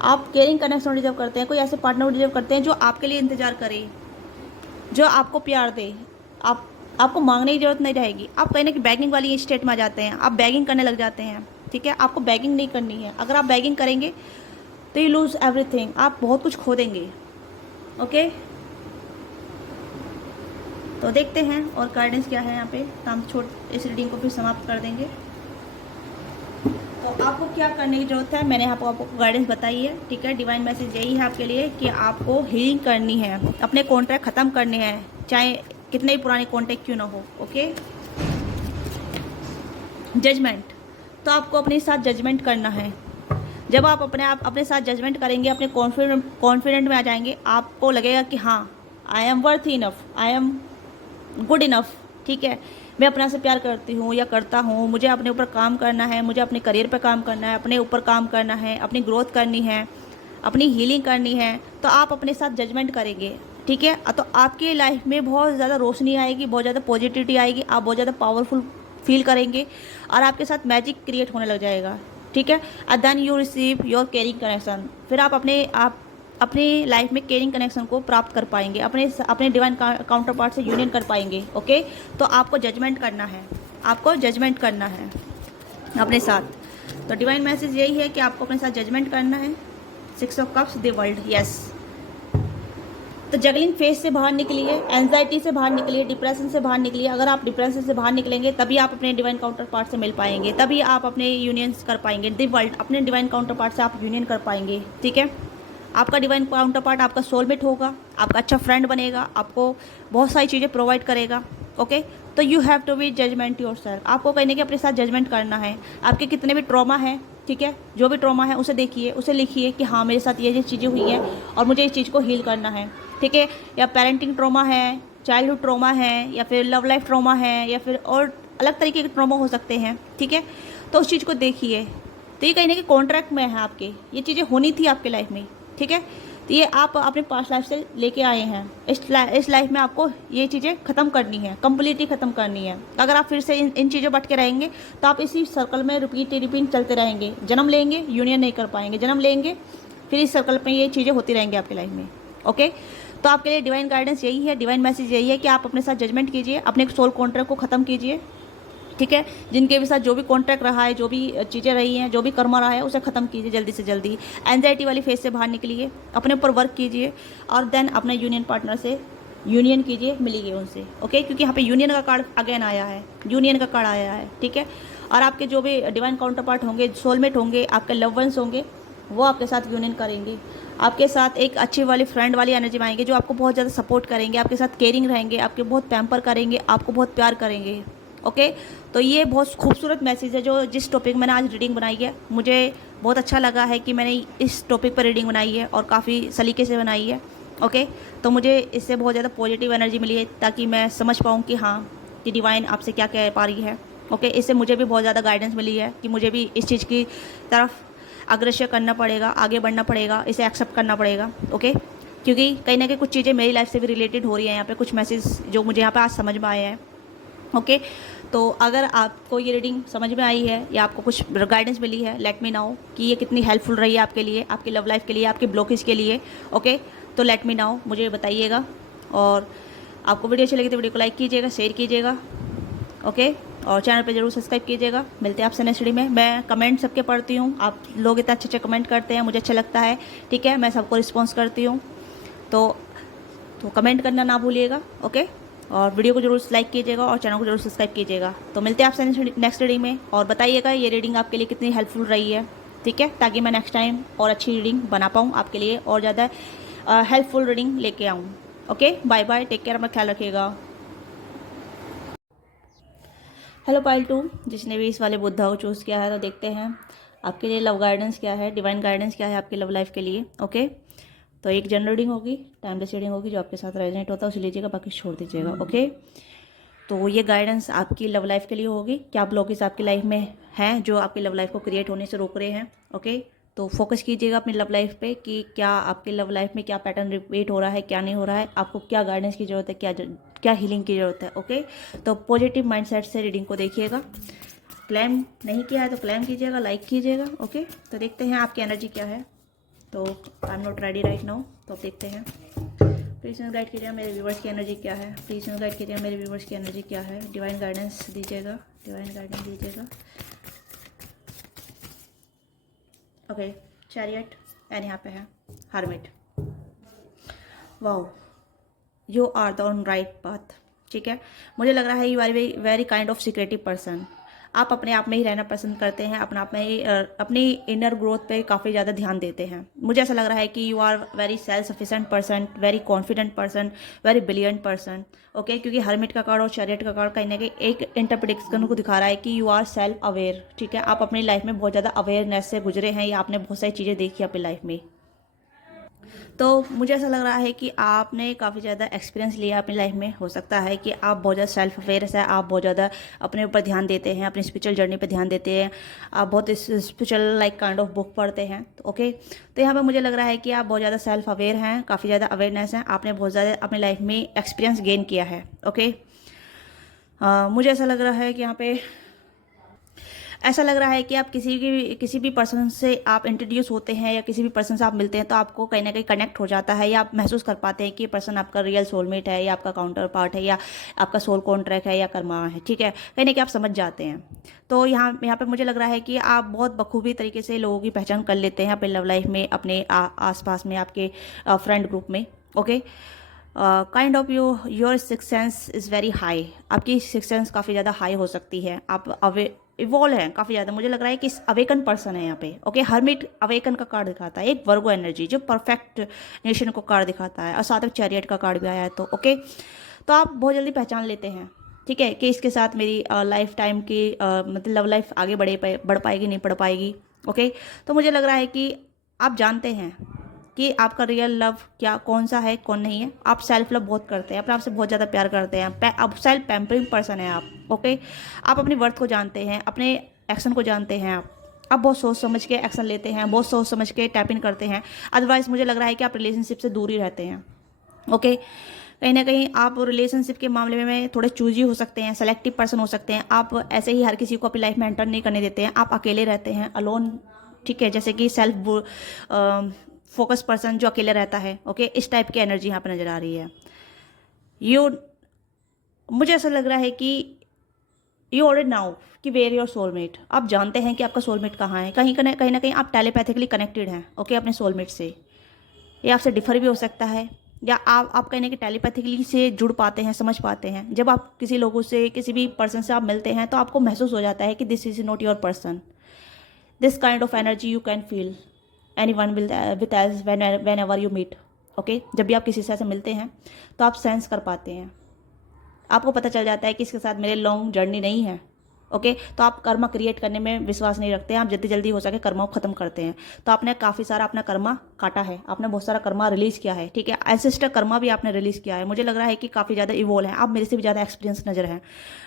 आप केयरिंग कनेक्शन डिजर्व करते हैं, कोई ऐसे पार्टनर डिजर्व करते हैं जो आपके लिए इंतजार करे, जो आपको प्यार दे। आपको मांगने की जरूरत नहीं रहेगी। आप कहीं ना कहीं बैगिंग वाली स्टेट में आ जाते हैं, आप बैगिंग करने लग जाते हैं। ठीक है, आपको बैगिंग नहीं करनी है। अगर आप बैगिंग करेंगे तो यू लूज एवरीथिंग, आप बहुत कुछ खो देंगे। ओके, तो देखते हैं और गाइडेंस क्या है यहाँ पे। हम इस रीडिंग को फिर समाप्त कर देंगे। तो आपको क्या करने की ज़रूरत है, मैंने यहाँ पर आपको गाइडेंस बताई है। ठीक है, डिवाइन मैसेज यही है आपके लिए कि आपको हीलिंग करनी है, अपने कॉन्ट्रैक्ट ख़त्म करने हैं, चाहे कितने ही पुराने कॉन्ट्रैक्ट क्यों ना हो। ओके, जजमेंट, तो आपको अपने साथ जजमेंट करना है। जब आप अपने साथ जजमेंट करेंगे, अपने कॉन्फिडेंट में आ जाएंगे, आपको लगेगा कि हाँ I am worth enough, I am good enough. ठीक है, मैं अपना से प्यार करती हूँ या करता हूँ, मुझे अपने ऊपर काम करना है, मुझे अपने करियर पे काम करना है, अपने ऊपर काम करना है, अपनी ग्रोथ करनी है, अपनी हीलिंग करनी है। तो आप अपने साथ जजमेंट करेंगे। ठीक है, तो आपकी लाइफ में बहुत ज़्यादा रोशनी आएगी, बहुत ज़्यादा पॉजिटिविटी आएगी, आप बहुत ज़्यादा पावरफुल फील करेंगे और आपके साथ मैजिक क्रिएट होने लग जाएगा। ठीक है, and then you receive your caring connection. फिर आप अपनी लाइफ में केयरिंग कनेक्शन को प्राप्त कर पाएंगे, अपने डिवाइन काउंटर पार्ट से यूनियन कर पाएंगे। ओके, तो आपको जजमेंट करना है, आपको जजमेंट करना है अपने साथ। तो डिवाइन मैसेज यही है कि आपको अपने साथ जजमेंट करना है। 6 of cups, the world, yes. तो जगलिंग फेज से बाहर निकलिए, एंजाइटी से बाहर निकलिए, डिप्रेशन से बाहर निकलिए। अगर आप डिप्रेशन से बाहर निकलेंगे तभी आप अपने डिवाइन काउंटर पार्ट से मिल पाएंगे, तभी आप अपने यूनियन कर पाएंगे दी वर्ल्ड, अपने डिवाइन काउंटर पार्ट से आप यूनियन कर पाएंगे। ठीक है, आपका डिवाइन काउंटर पार्ट आपका सोलमेट होगा, आपका अच्छा फ्रेंड बनेगा, आपको बहुत सारी चीज़ें प्रोवाइड करेगा। ओके, तो you have to be judgement yourself. आपको कहने के अपने साथ जजमेंट करना है। आपके कितने भी ट्रॉमा है, ठीक है, जो भी ट्रॉमा है उसे देखिए, उसे लिखिए कि हाँ मेरे साथ ये चीज़ें हुई हैं और मुझे इस चीज़ को हील करना है। ठीक है, या पेरेंटिंग ट्रॉमा है, चाइल्डहुड ट्रॉमा है, या फिर लव लाइफ ट्रॉमा है, या फिर और अलग तरीके के ट्रॉमा हो सकते हैं। ठीक है, तो उस चीज़ को देखिए। तो ये कहीं ना कहीं कॉन्ट्रैक्ट में है आपके, ये चीज़ें होनी थी आपके लाइफ में। ठीक है, तो ये आप अपने पास्ट लाइफ से लेके आए हैं, इस लाइफ में आपको ये चीज़ें ख़त्म करनी है, कम्प्लीटली ख़त्म करनी है। अगर आप फिर से इन चीज़ों बट के रहेंगे तो आप इसी सर्कल में रिपीट चलते रहेंगे। जन्म लेंगे, यूनियन नहीं कर पाएंगे, जन्म लेंगे, फिर इस सर्कल में ये चीज़ें होती रहेंगी आपकी लाइफ में। ओके, तो आपके लिए डिवाइन गाइडेंस यही है, डिवाइन मैसेज यही है कि आप अपने साथ जजमेंट कीजिए, अपने सोल कॉन्ट्रैक्ट को ख़त्म कीजिए। ठीक है, जिनके भी साथ जो भी कॉन्ट्रैक्ट रहा है, जो भी चीज़ें रही हैं, जो भी कर्मा रहा है, उसे ख़त्म कीजिए जल्दी से जल्दी। एंजाइटी वाली फेज से बाहर निकलिए, अपने ऊपर वर्क कीजिए और देन अपने यूनियन पार्टनर से यूनियन कीजिए, मिलिए उनसे। ओके, क्योंकि यहाँ पे यूनियन का कार्ड अगेन आया है, यूनियन का कार्ड आया है। ठीक है, और आपके जो भी डिवाइन काउंटर पार्ट होंगे, सोलमेट होंगे, आपके लव वंस होंगे, वो आपके साथ यूनियन करेंगे। आपके साथ एक अच्छी वाली फ्रेंड वाली एनर्जी में आएंगे, जो आपको बहुत ज़्यादा सपोर्ट करेंगे, आपके साथ केयरिंग रहेंगे, आपके बहुत पैम्पर करेंगे, आपको बहुत प्यार करेंगे। ओके, तो ये बहुत खूबसूरत मैसेज है जो जिस टॉपिक मैंने आज रीडिंग बनाई है। मुझे बहुत अच्छा लगा है कि मैंने इस टॉपिक पर रीडिंग बनाई है और काफ़ी सलीके से बनाई है। ओके, तो मुझे इससे बहुत ज़्यादा पॉजिटिव एनर्जी मिली है, ताकि मैं समझ पाऊँ कि हाँ कि डिवाइन आपसे क्या कह पा रही है। ओके, इससे मुझे भी बहुत ज़्यादा गाइडेंस मिली है कि मुझे भी इस चीज़ की तरफ अग्रसर करना पड़ेगा, आगे बढ़ना पड़ेगा, इसे एक्सेप्ट करना पड़ेगा। ओके, क्योंकि कहीं ना कहीं कुछ चीज़ें मेरी लाइफ से भी रिलेटेड हो रही हैं, यहाँ पे कुछ मैसेज जो मुझे यहाँ पे आज समझ में आए हैं। ओके, तो अगर आपको ये रीडिंग समझ में आई है या आपको कुछ गाइडेंस मिली है, लेट मी नाउ कि ये कितनी हेल्पफुल रही है आपके लिए, आपकी लव लाइफ के लिए, आपके ब्लॉकेज के लिए। ओके, तो लेट मी नाउ, मुझे बताइएगा। और आपको वीडियो अच्छी लगी तो वीडियो को लाइक कीजिएगा, शेयर कीजिएगा। ओके, और चैनल पे जरूर सब्सक्राइब कीजिएगा। मिलते हैं आपसे नेक्स्ट वीडियो में। मैं कमेंट सबके पढ़ती हूँ, आप लोग इतना अच्छे कमेंट करते हैं, मुझे अच्छा लगता है। ठीक है, मैं सबको रिस्पॉन्स करती हूँ, तो कमेंट करना ना भूलिएगा। ओके, और वीडियो को जरूर लाइक कीजिएगा और चैनल को जरूर सब्सक्राइब कीजिएगा। तो मिलते हैं आपसे नेक्स्ट रीडिंग में, और बताइएगा ये रीडिंग आपके लिए कितनी हेल्पफुल रही है। ठीक है, ताकि मैं नेक्स्ट टाइम और अच्छी रीडिंग बना पाऊँ आपके लिए, और ज़्यादा हेल्पफुल रीडिंग लेके आऊँ। Okay, bye bye, take care, अपना ख्याल रखिएगा। हेलो पाइल 2, जिसने भी इस वाले बुद्धा को चूज़ किया है, तो देखते हैं आपके लिए लव गाइडेंस क्या है, डिवाइन गाइडेंस क्या है आपकी लव लाइफ के लिए। ओके, तो एक जनरल रीडिंग होगी, टाइमलेस रीडिंग होगी, जो आपके साथ रेजोनेट होता है उसे लीजिएगा, बाकी छोड़ दीजिएगा। ओके, तो ये गाइडेंस आपकी लव लाइफ के लिए होगी। क्या ब्लॉकेज आपकी लाइफ में हैं जो आपकी लव लाइफ को क्रिएट होने से रोक रहे हैं। ओके, तो फोकस कीजिएगा अपनी लव लाइफ पे कि क्या आपकी लव लाइफ में क्या पैटर्न रिपीट हो रहा है, क्या नहीं हो रहा है, आपको क्या गाइडेंस की ज़रूरत है, क्या हीलिंग की ज़रूरत है। ओके, तो पॉजिटिव माइंडसेट से रीडिंग को देखिएगा। क्लेम नहीं किया है तो क्लेम कीजिएगा, लाइक कीजिएगा। ओके, तो देखते हैं आपकी एनर्जी क्या है। तो I am not ready right now, तो अब देखते हैं। प्लीज़ गाइड कीजिएगा मेरे व्यूवर्स की एनर्जी क्या है, प्लीज़ गाइड कीजिएगा मेरे व्यूवर्स की एनर्जी क्या है। डिवाइन गाइडेंस दीजिएगा, डिवाइन गाइडेंस दीजिएगा। ओके, चैरियट, एंड यहाँ पे है hermit. Wow, you are the on right path. ठीक है, मुझे लग रहा है you are very kind of secretive person. आप अपने आप में ही रहना पसंद करते हैं, अपना आप में ही अपनी इनर ग्रोथ पे काफ़ी ज़्यादा ध्यान देते हैं। मुझे ऐसा लग रहा है कि you are very self sufficient person, very confident person, very brilliant person. Okay, क्योंकि हर्मिट का कार्ड और चैरियट का कार्ड कहीं ना कहीं एक इंटरप्रिटेशन को दिखा रहा है कि यू आर सेल्फ अवेयर। ठीक है, आप अपनी लाइफ में बहुत ज़्यादा अवेयरनेस से गुजरे हैं, या आपने बहुत सारी चीज़ें देखी अपनी लाइफ में। तो मुझे ऐसा लग रहा है कि आपने काफ़ी ज़्यादा एक्सपीरियंस लिया अपनी लाइफ में। हो सकता है कि आप बहुत ज़्यादा सेल्फ अवेयरनेस है, आप बहुत ज़्यादा अपने ऊपर ध्यान देते हैं, अपनी स्पिरिचुअल जर्नी पे ध्यान देते हैं, आप बहुत spiritual like kind of book पढ़ते हैं। तो ओके, तो यहाँ पे मुझे लग रहा है कि आप बहुत ज़्यादा सेल्फ अवेयर हैं, काफ़ी ज़्यादा अवेयरनेस है, आपने बहुत ज़्यादा अपनी लाइफ में एक्सपीरियंस गेन किया है। ओके, मुझे ऐसा लग रहा है कि यहाँ पे ऐसा लग रहा है कि आप किसी भी पर्सन से आप इंट्रोड्यूस होते हैं, या किसी भी पर्सन से आप मिलते हैं, तो आपको कहीं ना कहीं कनेक्ट हो जाता है, या आप महसूस कर पाते हैं कि ये पर्सन आपका रियल सोलमेट है, या आपका काउंटर पार्ट है, या आपका सोल कॉन्ट्रैक्ट है, या कर्मा है। ठीक है, कहीं ना कहीं आप समझ जाते हैं। तो यहाँ पे मुझे लग रहा है कि आप बहुत बखूबी तरीके से लोगों की पहचान कर लेते हैं अपने लव लाइफ में, अपने आसपास में, आपके फ्रेंड ग्रुप में। Okay, kind of your six sense is very high, आपकी सिक्स सेंस काफ़ी ज़्यादा हाई हो सकती है, आप इवॉल्व हैं काफ़ी ज़्यादा। मुझे लग रहा है कि अवेकन पर्सन है यहाँ पे। ओके, हर्मिट अवेकन का कार्ड दिखाता है, एक वर्गो एनर्जी जो परफेक्ट नेशन को कार्ड दिखाता है, और साथ में चैरियट का कार्ड भी आया है। तो ओके, तो आप बहुत जल्दी पहचान लेते हैं, ठीक है, कि इसके साथ मेरी लाइफ टाइम की मतलब लव लाइफ आगे बढ़ पाएगी नहीं बढ़ पाएगी। ओके, तो मुझे लग रहा है कि आप जानते हैं कि आपका रियल लव क्या कौन सा है कौन नहीं है। आप सेल्फ लव बहुत करते हैं, अपने आप से बहुत ज़्यादा प्यार करते हैं, आप सेल्फ पैम्परिंग पर्सन है आप। ओके, आप अपनी वर्थ को जानते हैं, अपने एक्शन को जानते हैं, आप बहुत सोच समझ के एक्शन लेते हैं, बहुत सोच समझ के टैप इन करते हैं। अदरवाइज मुझे लग रहा है कि आप रिलेशनशिप से दूर ही रहते हैं। ओके, कहीं ना कहीं आप रिलेशनशिप के मामले में थोड़े चूजी हो सकते हैं, सेलेक्टिव पर्सन हो सकते हैं। आप ऐसे ही हर किसी को अपनी लाइफ में एंटर नहीं करने देते हैं, आप अकेले रहते हैं, अलोन, ठीक है, जैसे कि सेल्फ फोकस पर्सन जो अकेले रहता है। ओके, इस टाइप की एनर्जी यहाँ पर नज़र आ रही है। यू मुझे ऐसा लग रहा है कि यू ऑलरेडी नाउ कि वेयर योर सोलमेट, आप जानते हैं कि आपका सोलमेट कहाँ है। कहीं ना कहीं आप टेलीपैथिकली कनेक्टेड हैं, ओके, अपने सोलमेट से। ये आपसे डिफर भी हो सकता है, या आप कहने कि टेलीपैथिकली से जुड़ पाते हैं, समझ पाते हैं। जब आप किसी लोगों से, किसी भी पर्सन से आप मिलते हैं, तो आपको महसूस हो जाता है कि this is not your person. This kind of energy you can feel anyone with as whenever you meet. Okay, जब भी आप किसी से मिलते हैं तो आप सेंस कर पाते हैं, आपको पता चल जाता है कि इसके साथ मेरे लॉन्ग जर्नी नहीं है। ओके, तो आप कर्मा क्रिएट करने में विश्वास नहीं रखते हैं, आप जितनी जल्दी हो सके कर्मा को खत्म करते हैं। तो आपने काफ़ी सारा अपना कर्मा काटा है, आपने बहुत सारा कर्मा रिलीज़ किया है, ठीक है, एंसेस्टर कर्मा भी आपने रिलीज़ किया है। मुझे लग रहा है कि काफ़ी ज़्यादा इवॉल्व है, आप मेरे से भी ज़्यादा एक्सपीरियंस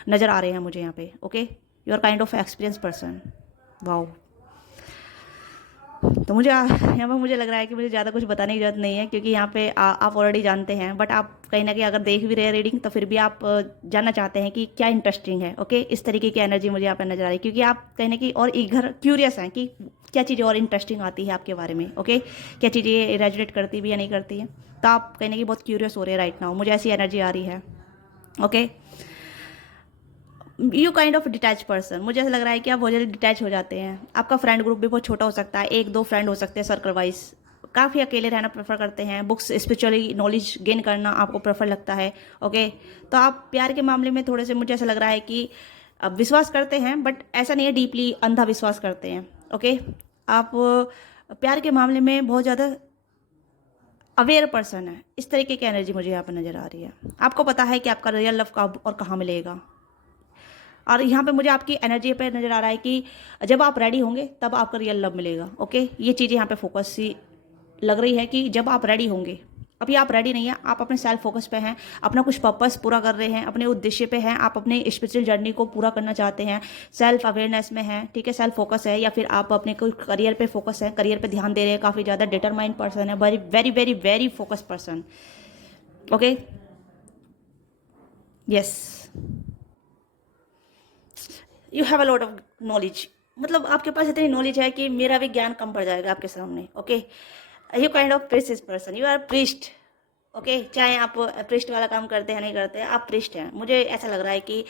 नज़र आ रहे हैं मुझे यहाँ पे। Okay, you are kind of experience person. Wow, तो यहाँ पर मुझे लग रहा है कि मुझे ज़्यादा कुछ बताने की जरूरत नहीं है, क्योंकि यहाँ पे आप ऑलरेडी जानते हैं। बट आप कहीं ना कहीं अगर देख भी रहे हैं रीडिंग, तो फिर भी आप जानना चाहते हैं कि क्या इंटरेस्टिंग है। ओके, इस तरीके की एनर्जी मुझे यहाँ पर नजर आ रही है, क्योंकि आप कहीं ना कहीं और ईगर क्यूरियस हैं कि क्या चीज़ें और इंटरेस्टिंग आती है आपके बारे में। ओके, क्या चीज़ें रेजोनेट करती भी या नहीं करती हैं, तो आप कहीं ना कहीं बहुत क्यूरियस हो रहे हैं राइट नाउ, मुझे ऐसी एनर्जी आ रही है। Okay, you kind of detach person, मुझे ऐसा लग रहा है कि आप बहुत जल्दी डिटैच हो जाते हैं। आपका फ्रेंड ग्रुप भी बहुत छोटा हो सकता है, एक दो फ्रेंड हो सकते हैं सर्कल वाइज। काफ़ी अकेले रहना प्रेफर करते हैं, बुक्स स्पिरिचुअली नॉलेज गेन करना आपको प्रेफर लगता है। ओके, तो आप प्यार के मामले में थोड़े से, मुझे ऐसा लग रहा है कि आप विश्वास करते हैं, बट ऐसा नहीं है डीपली अंधा विश्वास करते हैं। ओके, आप प्यार के मामले में बहुत ज़्यादा अवेयर पर्सन है, इस तरीके की एनर्जी मुझे यहाँ पर नज़र आ रही है। आपको पता है कि आपका रियल लव कब और कहाँ मिलेगा। और यहाँ पे मुझे आपकी एनर्जी पे नज़र आ रहा है कि जब आप रेडी होंगे तब आपका रियल लव मिलेगा। ओके, ये चीज़ें यहाँ पे फोकस सी लग रही है कि जब आप रेडी होंगे। अभी आप रेडी नहीं है, आप अपने सेल्फ फोकस पे हैं, अपना कुछ पर्पस पूरा कर रहे हैं, अपने उद्देश्य पे हैं, आप अपने स्पिरिचुअल जर्नी को पूरा करना चाहते हैं, सेल्फ अवेयरनेस में हैं, ठीक है, सेल्फ फोकस है, या फिर आप अपने कोई करियर पे फोकस है, करियर पे ध्यान दे रहे हैं, काफ़ी ज़्यादा डिटरमाइंड पर्सन है, very very very very focus person. Okay, yes, you have a lot of knowledge, मतलब आपके पास इतनी नॉलेज है कि मेरा भी ज्ञान कम पड़ जाएगा आपके सामने। Okay, you kind of priest person, you are priest. Okay, चाहे आप प्रीस्ट वाला काम करते हैं नहीं करते हैं, आप प्रीस्ट हैं। मुझे ऐसा लग रहा है कि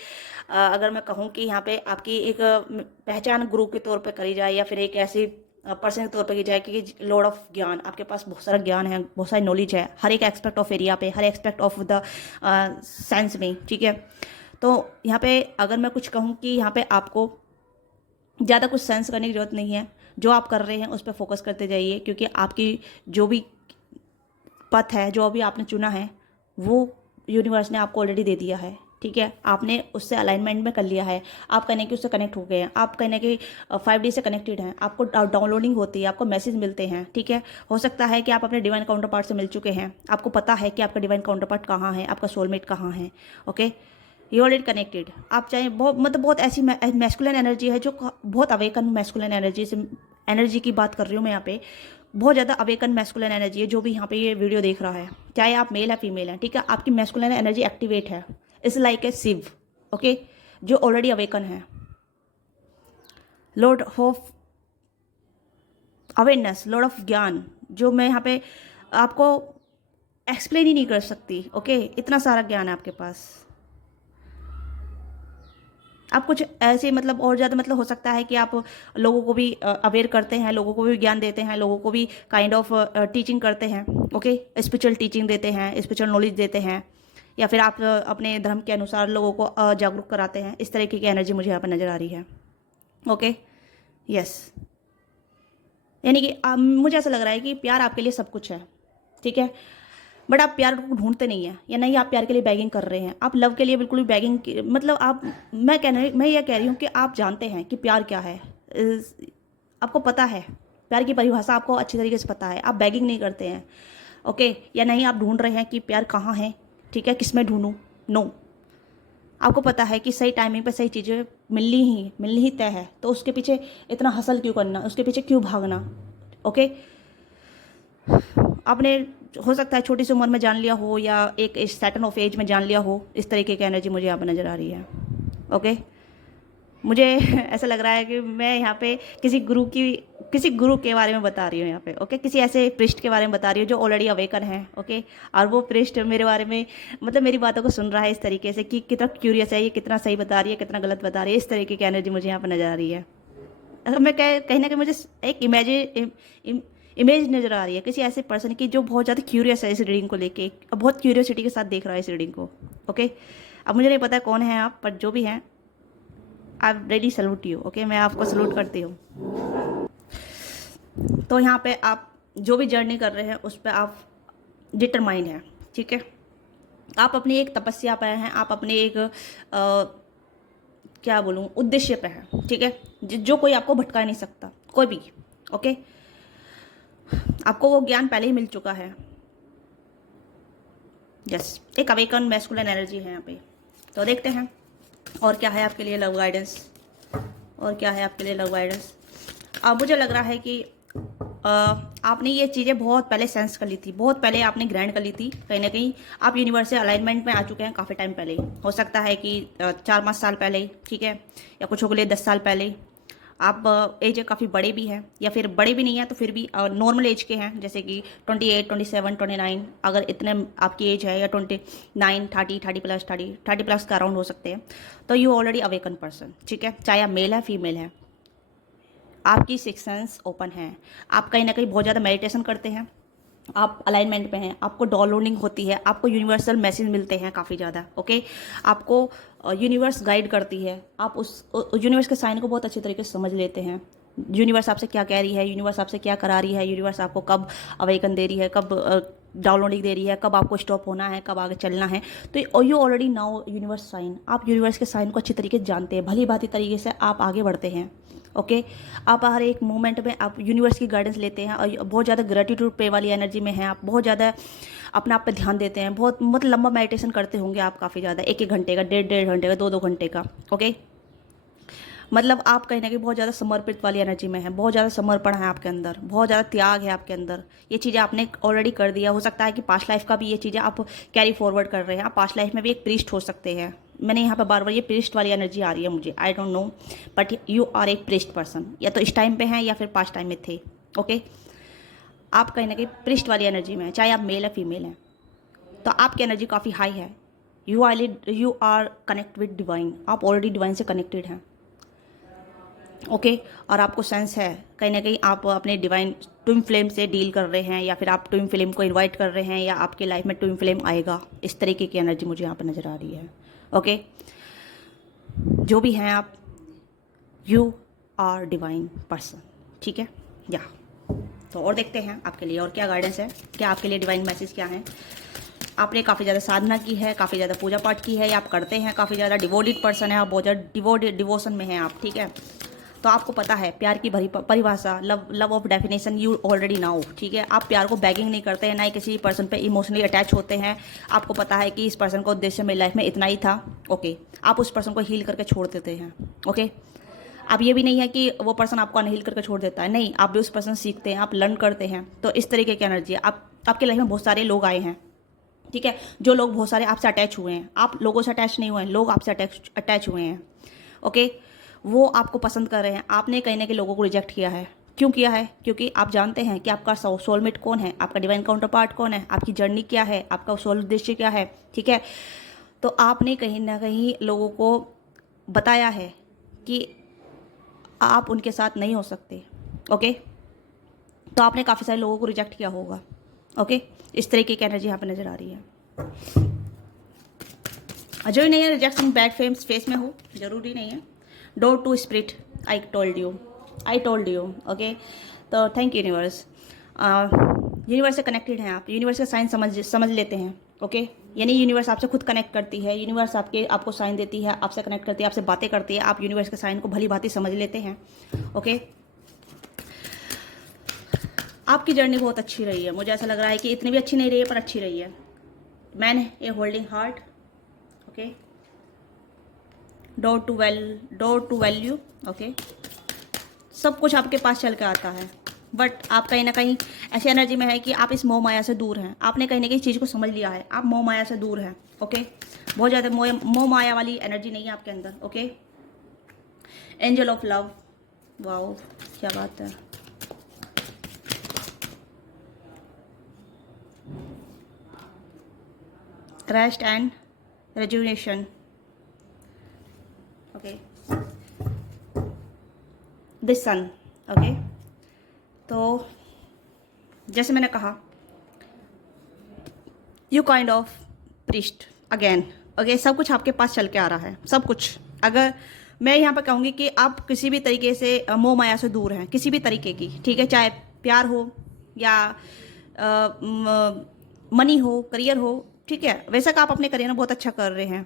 अगर मैं कहूँ कि यहाँ पे आपकी एक पहचान गुरु के तौर पे करी जाए, या फिर एक ऐसी पर्सन के तौर पे की जाए कि लॉर्ड ऑफ ज्ञान, आपके पास बहुत सारा ज्ञान है, बहुत सारी नॉलेज है, हर एक एस्पेक्ट ऑफ एरिया पे, हर एस्पेक्ट ऑफ द साइंस में, ठीक है। तो यहाँ पे अगर मैं कुछ कहूँ कि यहाँ पे आपको ज़्यादा कुछ सेंस करने की ज़रूरत नहीं है, जो आप कर रहे हैं उस पर फोकस करते जाइए, क्योंकि आपकी जो भी पथ है, जो भी आपने चुना है, वो यूनिवर्स ने आपको ऑलरेडी दे दिया है, ठीक है। आपने उससे अलाइनमेंट में कर लिया है, आप कहने कि उससे कनेक्ट हो गए हैं, आप कहने कि 5D से कनेक्टेड हैं, आपको डाउनलोडिंग होती है, आपको मैसेज मिलते हैं, ठीक है। हो सकता है कि आप अपने डिवाइन काउंटर पार्ट से मिल चुके हैं, आपको पता है कि आपका डिवाइन काउंटर पार्ट कहाँ है, आपका सोलमेट कहाँ है। Okay, you already connected. आप चाहे बहुत, मतलब बहुत ऐसी मैस्कुलिन एनर्जी है जो बहुत अवेकन मैस्कुलिन एनर्जी की बात कर रही हूँ मैं यहाँ पे, बहुत ज़्यादा अवेकन मैस्कुलिन एनर्जी है जो भी यहाँ पे ये वीडियो देख रहा है, चाहे आप मेल है फीमेल है, ठीक है। आपकी मैस्कुलिन एनर्जी एक्टिवेट है, it's like a Shiva, okay, जो ऑलरेडी अवेकन है, lord of awareness, lord of gyan, जो मैं यहाँ पे आपको एक्सप्लेन ही नहीं कर सकती। ओके, इतना सारा ज्ञान है आपके पास। आप कुछ ऐसे मतलब और ज़्यादा मतलब हो सकता है कि आप लोगों को भी अवेयर करते हैं, लोगों को भी ज्ञान देते हैं, लोगों को भी काइंड ऑफ टीचिंग करते हैं, ओके, स्पिरिचुअल टीचिंग देते हैं, स्पिरिचुअल नॉलेज देते हैं, या फिर आप अपने धर्म के अनुसार लोगों को जागरूक कराते हैं। इस तरीके की एनर्जी मुझे यहाँ पर नज़र आ रही है। ओके, यस, यानी कि मुझे ऐसा लग रहा है कि प्यार आपके लिए सब कुछ है, ठीक है, बट आप प्यार को ढूंढते नहीं हैं, या नहीं आप प्यार के लिए बैगिंग कर रहे हैं। आप लव के लिए बिल्कुल भी बैगिंग मतलब आप, मैं ये कह रही हूँ कि आप जानते हैं कि प्यार क्या है, आपको पता है, प्यार की परिभाषा आपको अच्छी तरीके से पता है, आप बैगिंग नहीं करते हैं, ओके, या नहीं आप ढूंढ रहे हैं कि प्यार कहाँ है, ठीक है, किस में ढूंढूं, नो, आपको पता है कि सही टाइमिंग पे सही चीज़ें मिलनी ही तय है, तो उसके पीछे इतना हसल क्यों करना, उसके पीछे क्यों भागना, ओके। आपने हो सकता है छोटी सी उम्र में जान लिया हो, या एक सर्टेन ऑफ एज में जान लिया हो, इस तरीके की एनर्जी मुझे यहाँ पर नज़र आ रही है, ओके। मुझे ऐसा लग रहा है कि मैं यहाँ पे किसी गुरु के बारे में बता रही हूँ यहाँ पे, ओके, किसी ऐसे पृष्ठ के बारे में बता रही हूँ जो ऑलरेडी अवेकन है, ओके, और वो पृष्ठ मेरे बारे में मतलब मेरी बातों को सुन रहा है इस तरीके से कि कितना क्यूरियस है, ये कितना सही बता रही है, कितना गलत बता रही है, इस तरीके की एनर्जी मुझे यहाँ पर नज़र आ रही है। मैं कहीं ना कहीं मुझे एक इमेज नज़र आ रही है किसी ऐसे पर्सन की जो बहुत ज़्यादा क्यूरियस है इस रीडिंग को लेके, बहुत क्यूरियोसिटी के साथ देख रहा है इस रीडिंग को, ओके। अब मुझे नहीं पता कौन है आप, पर जो भी हैं, I really salute you, okay, मैं आपको सल्यूट करती हूँ। तो यहाँ पे आप जो भी जर्नी कर रहे हैं उस पर आप डिटरमाइंड हैं, ठीक है, आप अपनी एक तपस्या पे हैं, आप अपने एक क्या बोलूँ उद्देश्य पे हैं, ठीक है, जो कोई आपको भटका नहीं सकता, कोई भी, ओके। आपको वो ज्ञान पहले ही मिल चुका है, यस, एक अवेकन मैस्कुलिन एनर्जी है यहाँ पे। तो देखते हैं और क्या है आपके लिए लव गाइडेंस, और क्या है आपके लिए लव गाइडेंस। अब मुझे लग रहा है कि आपने ये चीज़ें बहुत पहले सेंस कर ली थी, बहुत पहले आपने ग्रहण कर ली थी, कहीं ना कहीं आप यूनिवर्स से अलाइनमेंट में आ चुके हैं काफ़ी टाइम पहले, हो सकता है कि 4-5 साल पहले, ठीक है, या कुछ के लिए 10 साल पहले। आप एज काफ़ी बड़े भी हैं, या फिर बड़े भी नहीं हैं तो फिर भी नॉर्मल एज के हैं, जैसे कि 28, 27, 29, अगर इतने आपकी एज है, या 29, 30 प्लस का अराउंड हो सकते हैं, तो यू ऑलरेडी अवेकन पर्सन, ठीक है, चाहे आप मेल है फीमेल है, आपकी सिक्स सेंस ओपन है, आप कहीं ना कहीं बहुत ज़्यादा मेडिटेशन करते हैं, आप अलाइनमेंट में हैं, आपको डाउनलोडिंग होती है, आपको यूनिवर्सल मैसेज मिलते हैं काफ़ी ज़्यादा, ओके, आपको यूनिवर्स गाइड करती है, आप उस यूनिवर्स के साइन को बहुत अच्छे तरीके से समझ लेते हैं, यूनिवर्स आपसे क्या कह रही है, यूनिवर्स आपसे क्या करा रही है, यूनिवर्स आपको कब अवेकन दे रही है, कब डाउनलोडिंग दे रही है, कब आपको स्टॉप होना है, कब आगे चलना है। तो you already now universe sign, आप यूनिवर्स के साइन को अच्छी तरीके से जानते हैं, भली भांति तरीके से आप आगे बढ़ते हैं, ओके। आप हर एक मोमेंट में आप यूनिवर्स की गाइडेंस लेते हैं, और बहुत ज़्यादा ग्रेटिट्यूड पे वाली एनर्जी में हैं आप, बहुत ज़्यादा अपने आप पे ध्यान देते हैं, बहुत मतलब लंबा मेडिटेशन करते होंगे आप काफ़ी ज़्यादा, 1-1 घंटे का, 1.5 घंटे का, 2-2 घंटे का, ओके। मतलब आप कहीं ना कहीं बहुत ज़्यादा समर्पित वाली एनर्जी में है, बहुत ज़्यादा समर्पण है आपके अंदर, बहुत ज़्यादा त्याग है आपके अंदर, ये चीज़ें आपने ऑलरेडी कर दिया। हो सकता है कि पास्ट लाइफ का भी ये चीज़ें आप कैरी फॉरवर्ड कर रहे हैं, आप पास्ट लाइफ में भी एक प्रीस्ट हो सकते हैं। मैंने यहाँ पर बार बार ये प्रीस्ट वाली एनर्जी आ रही है मुझे, I don't know, but you are एक प्रीस्ट पर्सन, या तो इस टाइम पे हैं या फिर पास्ट टाइम में थे, ओके। आप कहीं ना कहीं प्रीस्ट वाली एनर्जी में हैं, चाहे आप मेल या फीमेल हैं, तो आपकी एनर्जी काफ़ी हाई है, you are connect with divine, आप ऑलरेडी डिवाइन से कनेक्टेड हैं, ओके। और आपको सेंस है कहीं ना कहीं आप अपने डिवाइन ट्विन फ्लेम से डील कर रहे हैं, या फिर आप ट्विन फ्लेम को इनवाइट कर रहे हैं, या आपके लाइफ में ट्विन फ्लेम आएगा, इस तरीके की एनर्जी मुझे यहाँ पर नज़र आ रही है, ओके। जो भी हैं आप, यू आर डिवाइन पर्सन, ठीक है, या तो और देखते हैं आपके लिए और क्या गाइडेंस है, क्या आपके लिए डिवाइन मैसेज क्या है। आपने काफ़ी ज़्यादा साधना की है, काफ़ी ज़्यादा पूजा पाठ की है, या आप करते हैं, काफ़ी ज़्यादा डिवोटेड पर्सन है, आप बहुत ज़्यादा डिवोशन में हैं आप, ठीक है। तो आपको पता है प्यार की भरी परिभाषा, love of definition you already now, ठीक है। आप प्यार को बैगिंग नहीं करते हैं, ना ही किसी पर्सन पे इमोशनली अटैच होते हैं। आपको पता है कि इस पर्सन का उद्देश्य मेरी लाइफ में इतना ही था, ओके। आप उस पर्सन को हील करके छोड़ देते हैं, ओके। अब ये भी नहीं है कि वो पर्सन आपको अनहील करके छोड़ देता है, नहीं, आप भी उस पर्सन सीखते हैं, आप लर्न करते हैं। तो इस तरीके की एनर्जी है। आपके लाइफ में बहुत सारे लोग आए हैं, ठीक है, जो लोग बहुत सारे आपसे अटैच हुए हैं, आप लोगों से अटैच नहीं हुए हैं, लोग आपसे अटैच हुए हैं, ओके। वो आपको पसंद कर रहे हैं, आपने कहीं ना कहीं लोगों को रिजेक्ट किया है। क्यों किया है? क्योंकि आप जानते हैं कि आपका सोलमेट कौन है, आपका डिवाइन काउंटर पार्ट कौन है, आपकी जर्नी क्या है, आपका सोल उद्देश्य क्या है, ठीक है। तो आपने कहीं ना कहीं लोगों को बताया है कि आप उनके साथ नहीं हो सकते। ओके, तो आपने काफ़ी सारे लोगों को रिजेक्ट किया होगा। ओके, इस तरीके की एनर्जी यहाँ पे नज़र आ रही है। जो ही नहीं है रिजेक्शन बैड फेस में हो, जरूरी नहीं है। Door to spirit, I told you. Okay, तो थैंक यू यूनिवर्स। यूनिवर्स से कनेक्टेड हैं आप, यूनिवर्स का साइन समझ लेते हैं। ओके, यानी यूनिवर्स आपसे खुद कनेक्ट करती है, यूनिवर्स आपको साइन देती है, आपसे कनेक्ट करती है, आपसे बातें करती है, आप यूनिवर्स के साइन को भली भांति समझ लेते हैं। ओके, आपकी जर्नी बहुत अच्छी रही है। मुझे ऐसा लग रहा है कि इतनी भी अच्छी नहीं रही है पर अच्छी रही है। Man a holding heart. Okay, door to value. Okay, सब कुछ आपके पास चल के आता है, बट आप कहीं ना कहीं ऐसी एनर्जी में है कि आप इस मोह माया से दूर हैं। आपने कहीं ना कहीं चीज़ को समझ लिया है, आप मोह माया से दूर हैं। ओके, बहुत ज़्यादा मोह माया वाली एनर्जी नहीं है आपके अंदर। Okay, angel of love, wow क्या बात है। Rest and rejuvenation. Okay, this sun. Okay, तो जैसे मैंने कहा, you kind of priest again. Okay, सब कुछ आपके पास चल के आ रहा है, सब कुछ। अगर मैं यहाँ पर कहूँगी कि आप किसी भी तरीके से मोह माया से दूर हैं, किसी भी तरीके की, ठीक है, चाहे प्यार हो या मनी हो, करियर हो, ठीक है। वैसा का आप अपने करियर में बहुत अच्छा कर रहे हैं,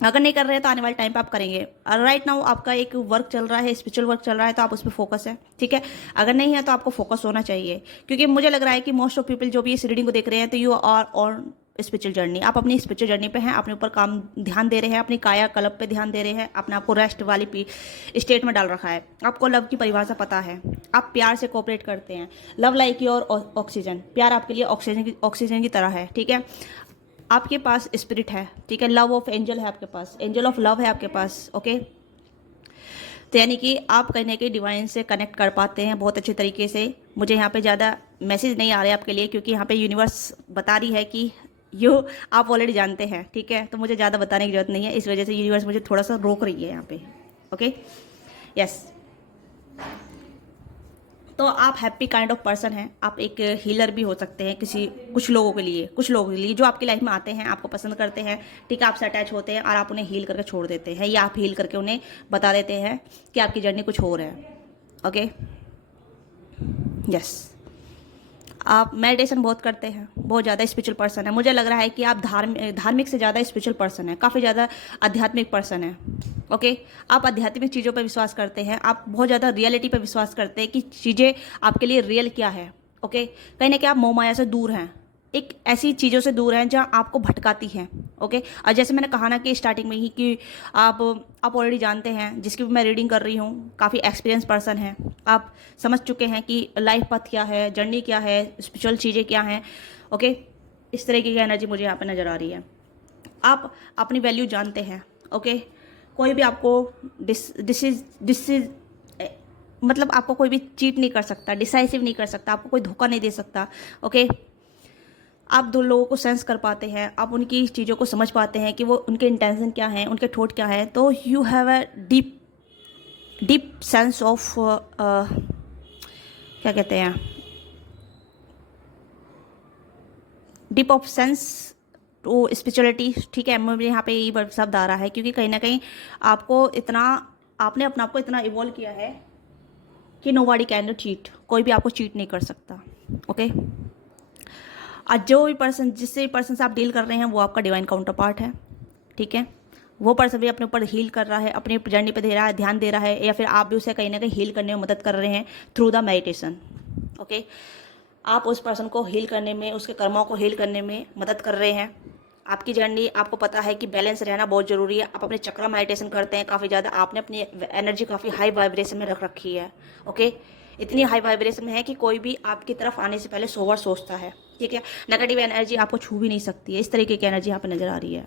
अगर नहीं कर रहे हैं तो आने वाले टाइम पे आप करेंगे। राइट नाउ आपका एक वर्क चल रहा है, स्पिरिचुअल वर्क चल रहा है, तो आप उस पर फोकस है, ठीक है। अगर नहीं है तो आपको फोकस होना चाहिए, क्योंकि मुझे लग रहा है कि मोस्ट ऑफ पीपल जो भी इस रीडिंग को देख रहे हैं, तो you are on spiritual journey. आप अपनी स्पिरिचुअल जर्नी पे हैं, अपने ऊपर काम ध्यान दे रहे हैं, अपनी काया कल्प पे ध्यान दे रहे हैं, अपने आपको रेस्ट वाली स्टेट में डाल रखा है। आपको लव की परिभाषा पता है, आप प्यार से कोऑपरेट करते हैं। लव लाइक योर ऑक्सीजन, प्यार आपके लिए ऑक्सीजन की तरह है, ठीक है। आपके पास स्पिरिट है, ठीक है, लव ऑफ एंजल है आपके पास, एंजल ऑफ लव है आपके पास। ओके, तो यानी कि आप कहीं ना कहीं डिवाइन से कनेक्ट कर पाते हैं बहुत अच्छे तरीके से। मुझे यहाँ पे ज़्यादा मैसेज नहीं आ रहे आपके लिए, क्योंकि यहाँ पे यूनिवर्स बता रही है कि आप ऑलरेडी जानते हैं, ठीक है। तो मुझे ज़्यादा बताने की जरूरत नहीं है, इस वजह से यूनिवर्स मुझे थोड़ा सा रोक रही है यहाँ पे। Okay, yes. तो आप हैप्पी काइंड ऑफ पर्सन हैं, आप एक हीलर भी हो सकते हैं कुछ लोगों के लिए जो आपकी लाइफ में आते हैं, आपको पसंद करते हैं, ठीक है, आपसे अटैच होते हैं और आप उन्हें हील करके छोड़ देते हैं, या आप हील करके उन्हें बता देते हैं कि आपकी जर्नी कुछ और है। Okay, yes. आप मेडिटेशन बहुत करते हैं, बहुत ज़्यादा स्पिरिचुअल पर्सन है। मुझे लग रहा है कि आप धार्मिक से ज़्यादा स्पिरिचुअल पर्सन है, काफ़ी ज़्यादा आध्यात्मिक पर्सन है। ओके, आप आध्यात्मिक चीज़ों पर विश्वास करते हैं, आप बहुत ज़्यादा रियलिटी पर विश्वास करते हैं कि चीज़ें आपके लिए रियल क्या है। ओके, कहीं ना कहीं आप मोह माया से दूर हैं, एक ऐसी चीज़ों से दूर हैं जहाँ आपको भटकाती हैं। ओके, और जैसे मैंने कहा ना कि स्टार्टिंग में ही कि आप ऑलरेडी जानते हैं, जिसकी मैं रीडिंग कर रही हूँ, काफ़ी एक्सपीरियंस पर्सन हैं, आप समझ चुके हैं कि लाइफ पथ क्या है, जर्नी क्या है, स्पिरिचुअल चीज़ें क्या हैं। ओके, इस तरीके की एनर्जी मुझे यहाँ पर नज़र आ रही है। आप अपनी वैल्यू जानते हैं। ओके, कोई भी आपको डिसीज मतलब आपको कोई भी चीट नहीं कर सकता, डिसाइसिव नहीं कर सकता, आपको कोई धोखा नहीं दे सकता। ओके, आप दो लोगों को सेंस कर पाते हैं, आप उनकी चीज़ों को समझ पाते हैं कि वो उनके इंटेंशन क्या हैं, उनके थॉट क्या है। तो you have a deep sense of क्या कहते हैं, deep of sense to spirituality, ठीक है। मुझे यहाँ पे यही वर्ड शब्द आ रहा है, क्योंकि कहीं ना कहीं आपने अपने आप को इतना इवॉल्व किया है कि नोबॉडी कैन चीट, कोई भी आपको चीट नहीं कर सकता। ओके, और जो भी पर्सन जिससे भी पर्सन से आप डील कर रहे हैं वो आपका डिवाइन काउंटर पार्ट है, ठीक है। वो पर्सन भी अपने ऊपर हील कर रहा है, अपनी जर्नी पे दे रहा है, ध्यान दे रहा है, या फिर आप भी उसे कहीं ना कहीं हील करने में मदद कर रहे हैं थ्रू द मेडिटेशन। ओके, आप उस पर्सन को हील करने में, उसके कर्मों को हील करने में मदद कर रहे हैं। आपकी जर्नी, आपको पता है कि बैलेंस रहना बहुत ज़रूरी है। आप अपने चक्र मेडिटेशन करते हैं काफ़ी ज़्यादा, आपने अपनी एनर्जी काफ़ी हाई वाइब्रेशन में रख रखी है। ओके, इतनी हाई वाइब्रेशन में है कि कोई भी आपकी तरफ आने से पहले 100 बार सोचता है, ठीक है। नेगेटिव एनर्जी आपको छू भी नहीं सकती है, इस तरीके की एनर्जी यहाँ पे नज़र आ रही है।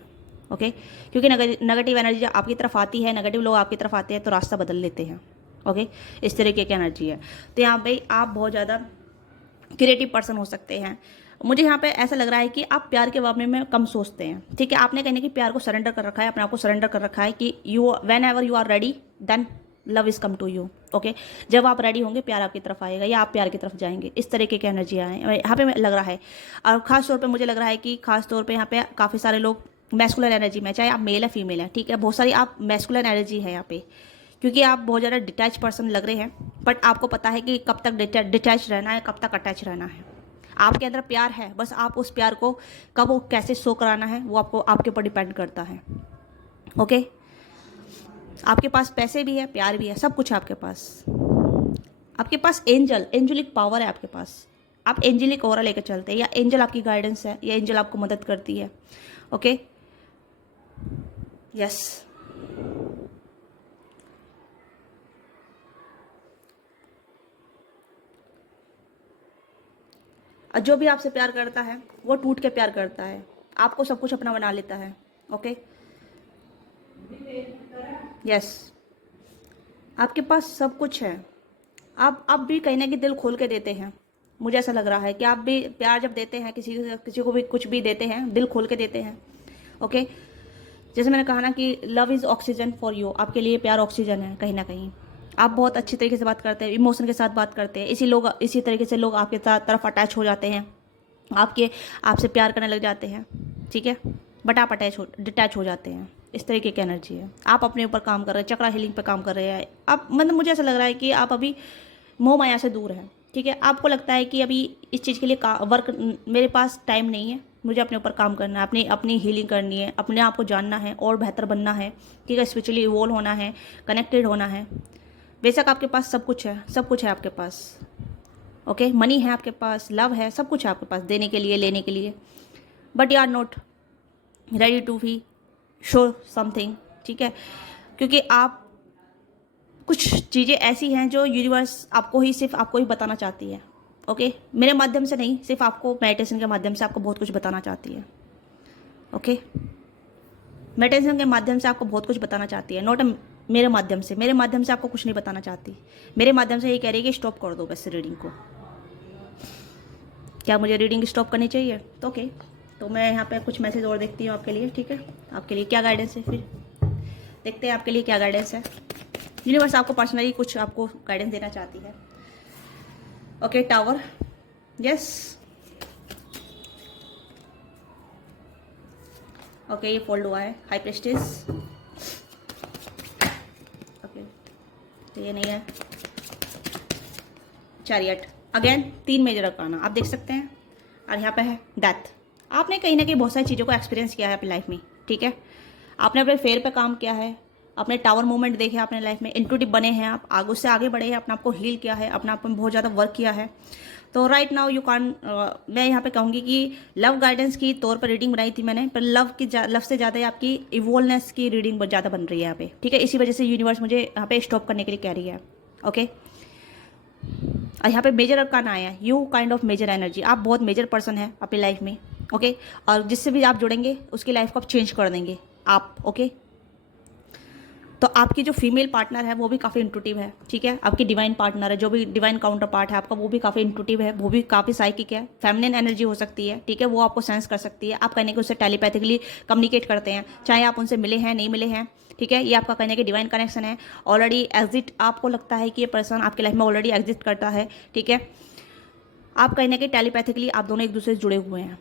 ओके, क्योंकि नेगेटिव एनर्जी जब आपकी तरफ आती है, नेगेटिव लोग आपकी तरफ आते हैं तो रास्ता बदल लेते हैं। ओके, इस तरीके की एनर्जी है। तो यहाँ पे आप बहुत ज़्यादा क्रिएटिव पर्सन हो सकते हैं, मुझे यहाँ पे ऐसा लग रहा है कि आप प्यार के बारे में कम सोचते हैं, ठीक है। आपने कहीं ना कहीं प्यार को सरेंडर कर रखा है, अपने आप को सरेंडर कर रखा है कि you whenever you are ready then love is come to you, okay. जब आप रेडी होंगे प्यार आपकी तरफ आएगा या आप प्यार की तरफ जाएंगे, इस तरीके की एनर्जी आए यहाँ पे लग रहा है। और ख़ास तौर पे मुझे लग रहा है कि ख़ास तौर पे यहाँ पे काफ़ी सारे लोग मैस्कुलर एनर्जी में, चाहे आप मेल है फीमेल है, ठीक है, बहुत सारी आप मैस्कुलर एनर्जी है यहाँ पे, क्योंकि आप बहुत ज़्यादा डिटैच पर्सन लग रहे हैं। बट आपको पता है कि कब तक डिटैच रहना है, कब तक अटैच रहना है। आपके अंदर प्यार है, बस आप उस प्यार को कब वो कैसे शो कराना है वो आपको आपके ऊपर डिपेंड करता है, ओके। आपके पास पैसे भी है, प्यार भी है, सब कुछ है आपके पास। आपके पास एंजलिक पावर है आपके पास। आप एंजलिक ऑरा लेकर चलते हैं, या एंजल आपकी गाइडेंस है, या एंजल आपको मदद करती है, ओके। यस, जो भी आपसे प्यार करता है वो टूट के प्यार करता है, आपको सब कुछ अपना बना लेता है, ओके। यस, आपके पास सब कुछ है। आप भी कहीं ना कहीं दिल खोल के देते हैं। मुझे ऐसा लग रहा है कि आप भी प्यार जब देते हैं, किसी को भी कुछ भी देते हैं, दिल खोल के देते हैं, ओके। जैसे मैंने कहा ना कि love is oxygen for you, आपके लिए प्यार ऑक्सीजन है कहीं ना कहीं। आप बहुत अच्छी तरीके से बात करते हैं, इमोशन के साथ बात करते हैं, इसी तरीके से लोग आपके तरफ अटैच हो जाते हैं, आपसे प्यार करने लग जाते हैं, ठीक है। बट आप डिटैच हो जाते हैं, इस तरीके की एनर्जी है। आप अपने ऊपर काम कर रहे हैं, चक्रा हीलिंग पे काम कर रहे हैं आप। मतलब मुझे ऐसा लग रहा है कि आप अभी मोह माया से दूर हैं, ठीक है। आपको लगता है कि अभी इस चीज़ के लिए वर्क मेरे पास टाइम नहीं है, मुझे अपने ऊपर काम करना है, अपनी हीलिंग करनी है, अपने आप को जानना है और बेहतर बनना है, ठीक है। स्पिरिचुअली इवॉल्व होना है, कनेक्टेड होना है। बेशक आपके पास सब कुछ है, सब कुछ है आपके पास, ओके। मनी है आपके पास, लव है, सब कुछ है आपके पास देने के लिए, लेने के लिए। But you are not ready to be show something, ठीक है। क्योंकि आप कुछ चीज़ें ऐसी हैं जो यूनिवर्स सिर्फ आपको ही बताना चाहती है, ओके। मेरे माध्यम से नहीं, सिर्फ आपको मेडिटेशन के माध्यम से आपको बहुत कुछ बताना चाहती है, ओके। मेडिटेशन के माध्यम से आपको बहुत कुछ बताना चाहती है, नॉट मेरे माध्यम से आपको कुछ नहीं बताना चाहती। मेरे माध्यम से ये कह रही है कि स्टॉप कर दो बस रीडिंग को। क्या मुझे रीडिंग स्टॉप करनी चाहिए? तो ओके, तो मैं यहाँ पे कुछ मैसेज और देखती हूँ आपके लिए, ठीक है। आपके लिए क्या गाइडेंस है, फिर देखते हैं आपके लिए क्या गाइडेंस है। यूनिवर्स आपको पर्सनली कुछ आपको गाइडेंस देना चाहती है, ओके। Tower, yes, okay. ये फोल्ड हुआ है, हाई प्रेस्टिज, ओके। तो ये नहीं है, चैरियट, अगेन 3 मेजर अरकाना आप देख सकते हैं। और यहाँ पे है डेथ। आपने कहीं ना कहीं बहुत सारी चीज़ों को एक्सपीरियंस किया है अपनी लाइफ में, ठीक है। आपने अपने फेयर पे काम किया है, अपने टावर मूवमेंट देखे अपने लाइफ में, इंट्यूटिव बने हैं आप, आगे उससे आगे बढ़े हैं, अपने आप को हील किया है, अपने आप में बहुत ज़्यादा वर्क किया है। तो राइट नाउ यू कान, मैं यहाँ पे कहूँगी कि लव गाइडेंस की तौर पर रीडिंग बनाई थी मैंने, पर लव से ज़्यादा आपकी इवोल्वनेस की रीडिंग बहुत ज़्यादा बन रही है यहाँ पे, ठीक है। इसी वजह से यूनिवर्स मुझे यहाँ पे स्टॉप करने के लिए कह रही है, ओके। और यहाँ पे मेजर अरकाना आया है, you kind of major energy. आप बहुत मेजर पर्सन है अपनी लाइफ में, ओके। और जिससे भी आप जुड़ेंगे उसकी लाइफ को आप चेंज कर देंगे आप, ओके। तो आपकी जो फीमेल पार्टनर है वो भी काफ़ी इंट्यूटिव है, ठीक है। आपकी डिवाइन पार्टनर है, जो भी डिवाइन काउंटर पार्ट है आपका, वो भी काफ़ी इंट्यूटिव है, वो भी काफ़ी साइकिक है, फेमिनिन एनर्जी हो सकती है, ठीक है। वो आपको सेंस कर सकती है, आप कहने के उससे टेलीपैथिकली कम्युनिकेट करते हैं, चाहे आप उनसे मिले हैं नहीं मिले हैं, ठीक है। ये आपका कहने के डिवाइन कनेक्शन है। ऑलरेडी एग्जिट, आपको लगता है कि ये पर्सन आपकी लाइफ में ऑलरेडी एग्जिट करता है, ठीक है। आप कहने के टेलीपैथिकली आप दोनों एक दूसरे से जुड़े हुए हैं,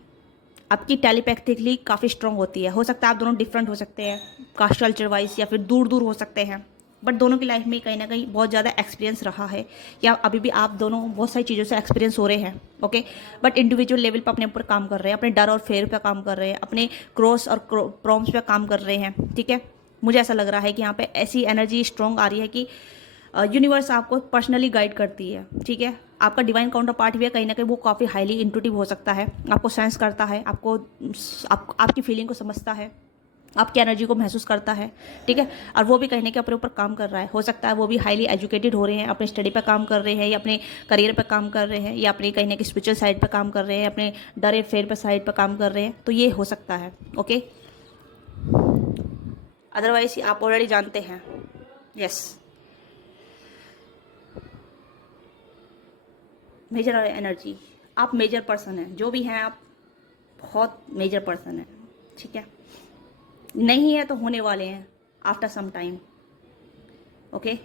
आपकी टेलीपैथिकली काफ़ी स्ट्रॉन्ग होती है। हो सकता है आप दोनों डिफरेंट हो सकते हैं कास्ट कल्चर वाइज, या फिर दूर दूर हो सकते हैं, बट दोनों की लाइफ में कहीं ना कहीं बहुत ज़्यादा एक्सपीरियंस रहा है, या अभी भी आप दोनों बहुत सारी चीज़ों से एक्सपीरियंस हो रहे हैं, ओके। बट इंडिविजुअल लेवल पर अपने ऊपर काम कर रहे हैं, अपने डर और फेयर पे काम कर रहे हैं, अपने क्रॉस और प्रॉम्स पे काम कर रहे हैं, ठीक है। मुझे ऐसा लग रहा है कि यहाँ पे ऐसी एनर्जी स्ट्रॉन्ग आ रही है कि यूनिवर्स आपको पर्सनली गाइड करती है, ठीक है। आपका डिवाइन काउंटर पार्ट भी है, कहीं ना कहीं वो काफ़ी हाईली इंट्यूटिव हो सकता है, आपको सेंस करता है, आपकी फीलिंग को समझता है, आपकी एनर्जी को महसूस करता है, ठीक है। और वो भी कहीं के अपने ऊपर काम कर रहा है। हो सकता है वो भी हाईली एजुकेटेड हो रहे हैं, अपने स्टडी पे काम कर रहे हैं, या अपने करियर पे काम कर रहे हैं, या अपने कहीं ना कहीं स्पिरिचुअल साइड पे काम कर रहे हैं, अपने डर फेयर पे साइड पे काम कर रहे हैं, तो ये हो सकता है, ओके। अदरवाइज आप ऑलरेडी जानते हैं, यस। मेजर एनर्जी, आप मेजर पर्सन हैं, जो भी हैं आप बहुत मेजर पर्सन हैं, ठीक है। नहीं है तो होने वाले हैं after some time, okay.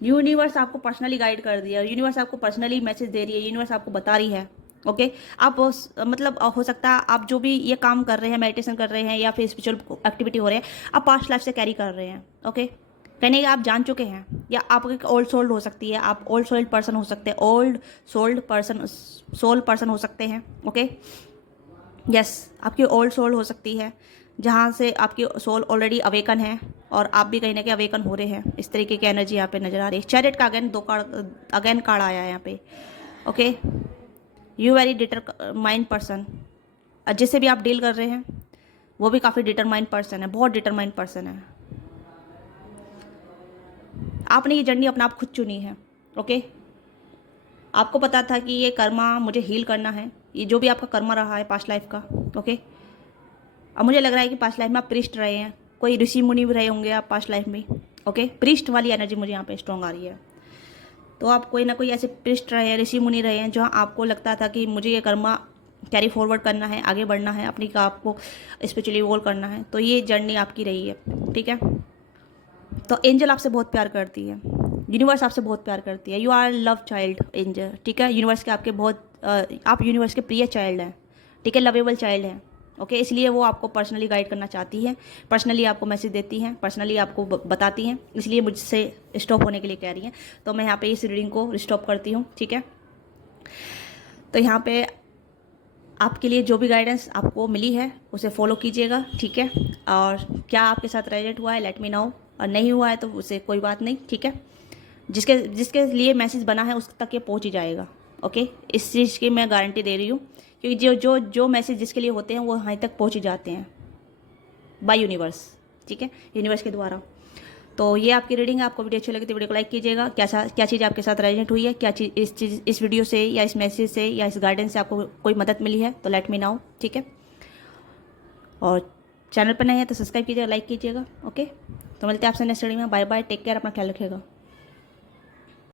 Universe आपको पर्सनली गाइड कर दिया, यूनिवर्स आपको पर्सनली मैसेज दे रही है, यूनिवर्स आपको बता रही है, ओके। आप मतलब हो सकता है आप जो भी ये काम कर रहे हैं, मेडिटेशन कर रहे हैं या फिर स्पिरिचुअल एक्टिविटी हो रहे हैं, आप पास्ट लाइफ से कैरी कर रहे हैं, ओके। कहने आप जान चुके हैं, या आप एक ओल्ड सोल्ड हो सकती है, आप ओल्ड सोल्ड पर्सन हो सकते हैं, old sold person, soul person हो सकते हैं, ओके। यस, आपकी ओल्ड सोल हो सकती है, जहाँ से आपकी सोल ऑलरेडी अवेकन है और आप भी कहीं ना कहीं अवेकन हो रहे हैं। इस तरीके की एनर्जी यहाँ पे नजर आ रही है। चैरिट का अगेन कार्ड आया है यहाँ पे, okay. You very determined person, जिससे भी आप डील कर रहे हैं वो भी काफ़ी डिटरमाइंड पर्सन है, बहुत डिटरमाइंड पर्सन है। आपने ये जर्नी अपना आप खुद चुनी है, ओके। आपको पता था कि ये कर्मा मुझे हील करना है, ये जो भी आपका कर्मा रहा है पास्ट लाइफ का, ओके। अब मुझे लग रहा है कि पास्ट लाइफ में आप प्रीस्ट रहे हैं, कोई ऋषि मुनि भी रहे होंगे आप पास्ट लाइफ में, ओके। प्रीस्ट वाली एनर्जी मुझे यहाँ पे स्ट्रॉन्ग आ रही है। तो आप कोई ना कोई ऐसे प्रीस्ट रहे हैं, ऋषि मुनि रहे हैं, जहाँ आपको लगता था कि मुझे ये कर्मा कैरी फॉरवर्ड करना है, आगे बढ़ना है, अपनी का आपको स्पिरिचुअली इवॉल्व करना है। तो ये जर्नी आपकी रही है, ठीक है। तो एंजल आपसे बहुत प्यार करती है, यूनिवर्स आपसे बहुत प्यार करती है। You are love child angel, ठीक है। यूनिवर्स के आपके बहुत आप यूनिवर्स के प्रिय चाइल्ड हैं, ठीक है, लवेबल चाइल्ड हैं, ओके। इसलिए वो आपको पर्सनली गाइड करना चाहती है, पर्सनली आपको मैसेज देती हैं, पर्सनली आपको बताती हैं, इसलिए मुझसे स्टॉप होने के लिए कह रही हैं। तो मैं यहाँ पे इस रीडिंग को स्टॉप करती हूँ, ठीक है। तो यहाँ पे आपके लिए जो भी गाइडेंस आपको मिली है उसे फॉलो कीजिएगा, ठीक है। और क्या आपके साथ रिलेट हुआ है लेट मी नो, और नहीं हुआ है तो उसे कोई बात नहीं, ठीक है। जिसके जिसके लिए मैसेज बना है उस तक ये पहुँच ही जाएगा, ओके। इस चीज़ की मैं गारंटी दे रही हूँ, क्योंकि जो जो जो मैसेज जिसके लिए होते हैं वो वहीं तक पहुँच ही जाते हैं बाय यूनिवर्स, ठीक है, यूनिवर्स के द्वारा। तो ये आपकी रीडिंग है। आपको वीडियो अच्छी लगी तो वीडियो को लाइक कीजिएगा। क्या चीज़ आपके साथ रेजोनेट हुई है, क्या चीज़ इस वीडियो से या इस मैसेज से या इस गाइडेंस से आपको कोई मदद मिली है तो लेट मी नो, ठीक है। और चैनल पर नए हैं तो सब्सक्राइब कीजिएगा, लाइक कीजिएगा, ओके। तो मिलते हैं आपसे नेक्स्ट वीडियो में। बाय बाय, टेक केयर, अपना ख्याल रखिएगा।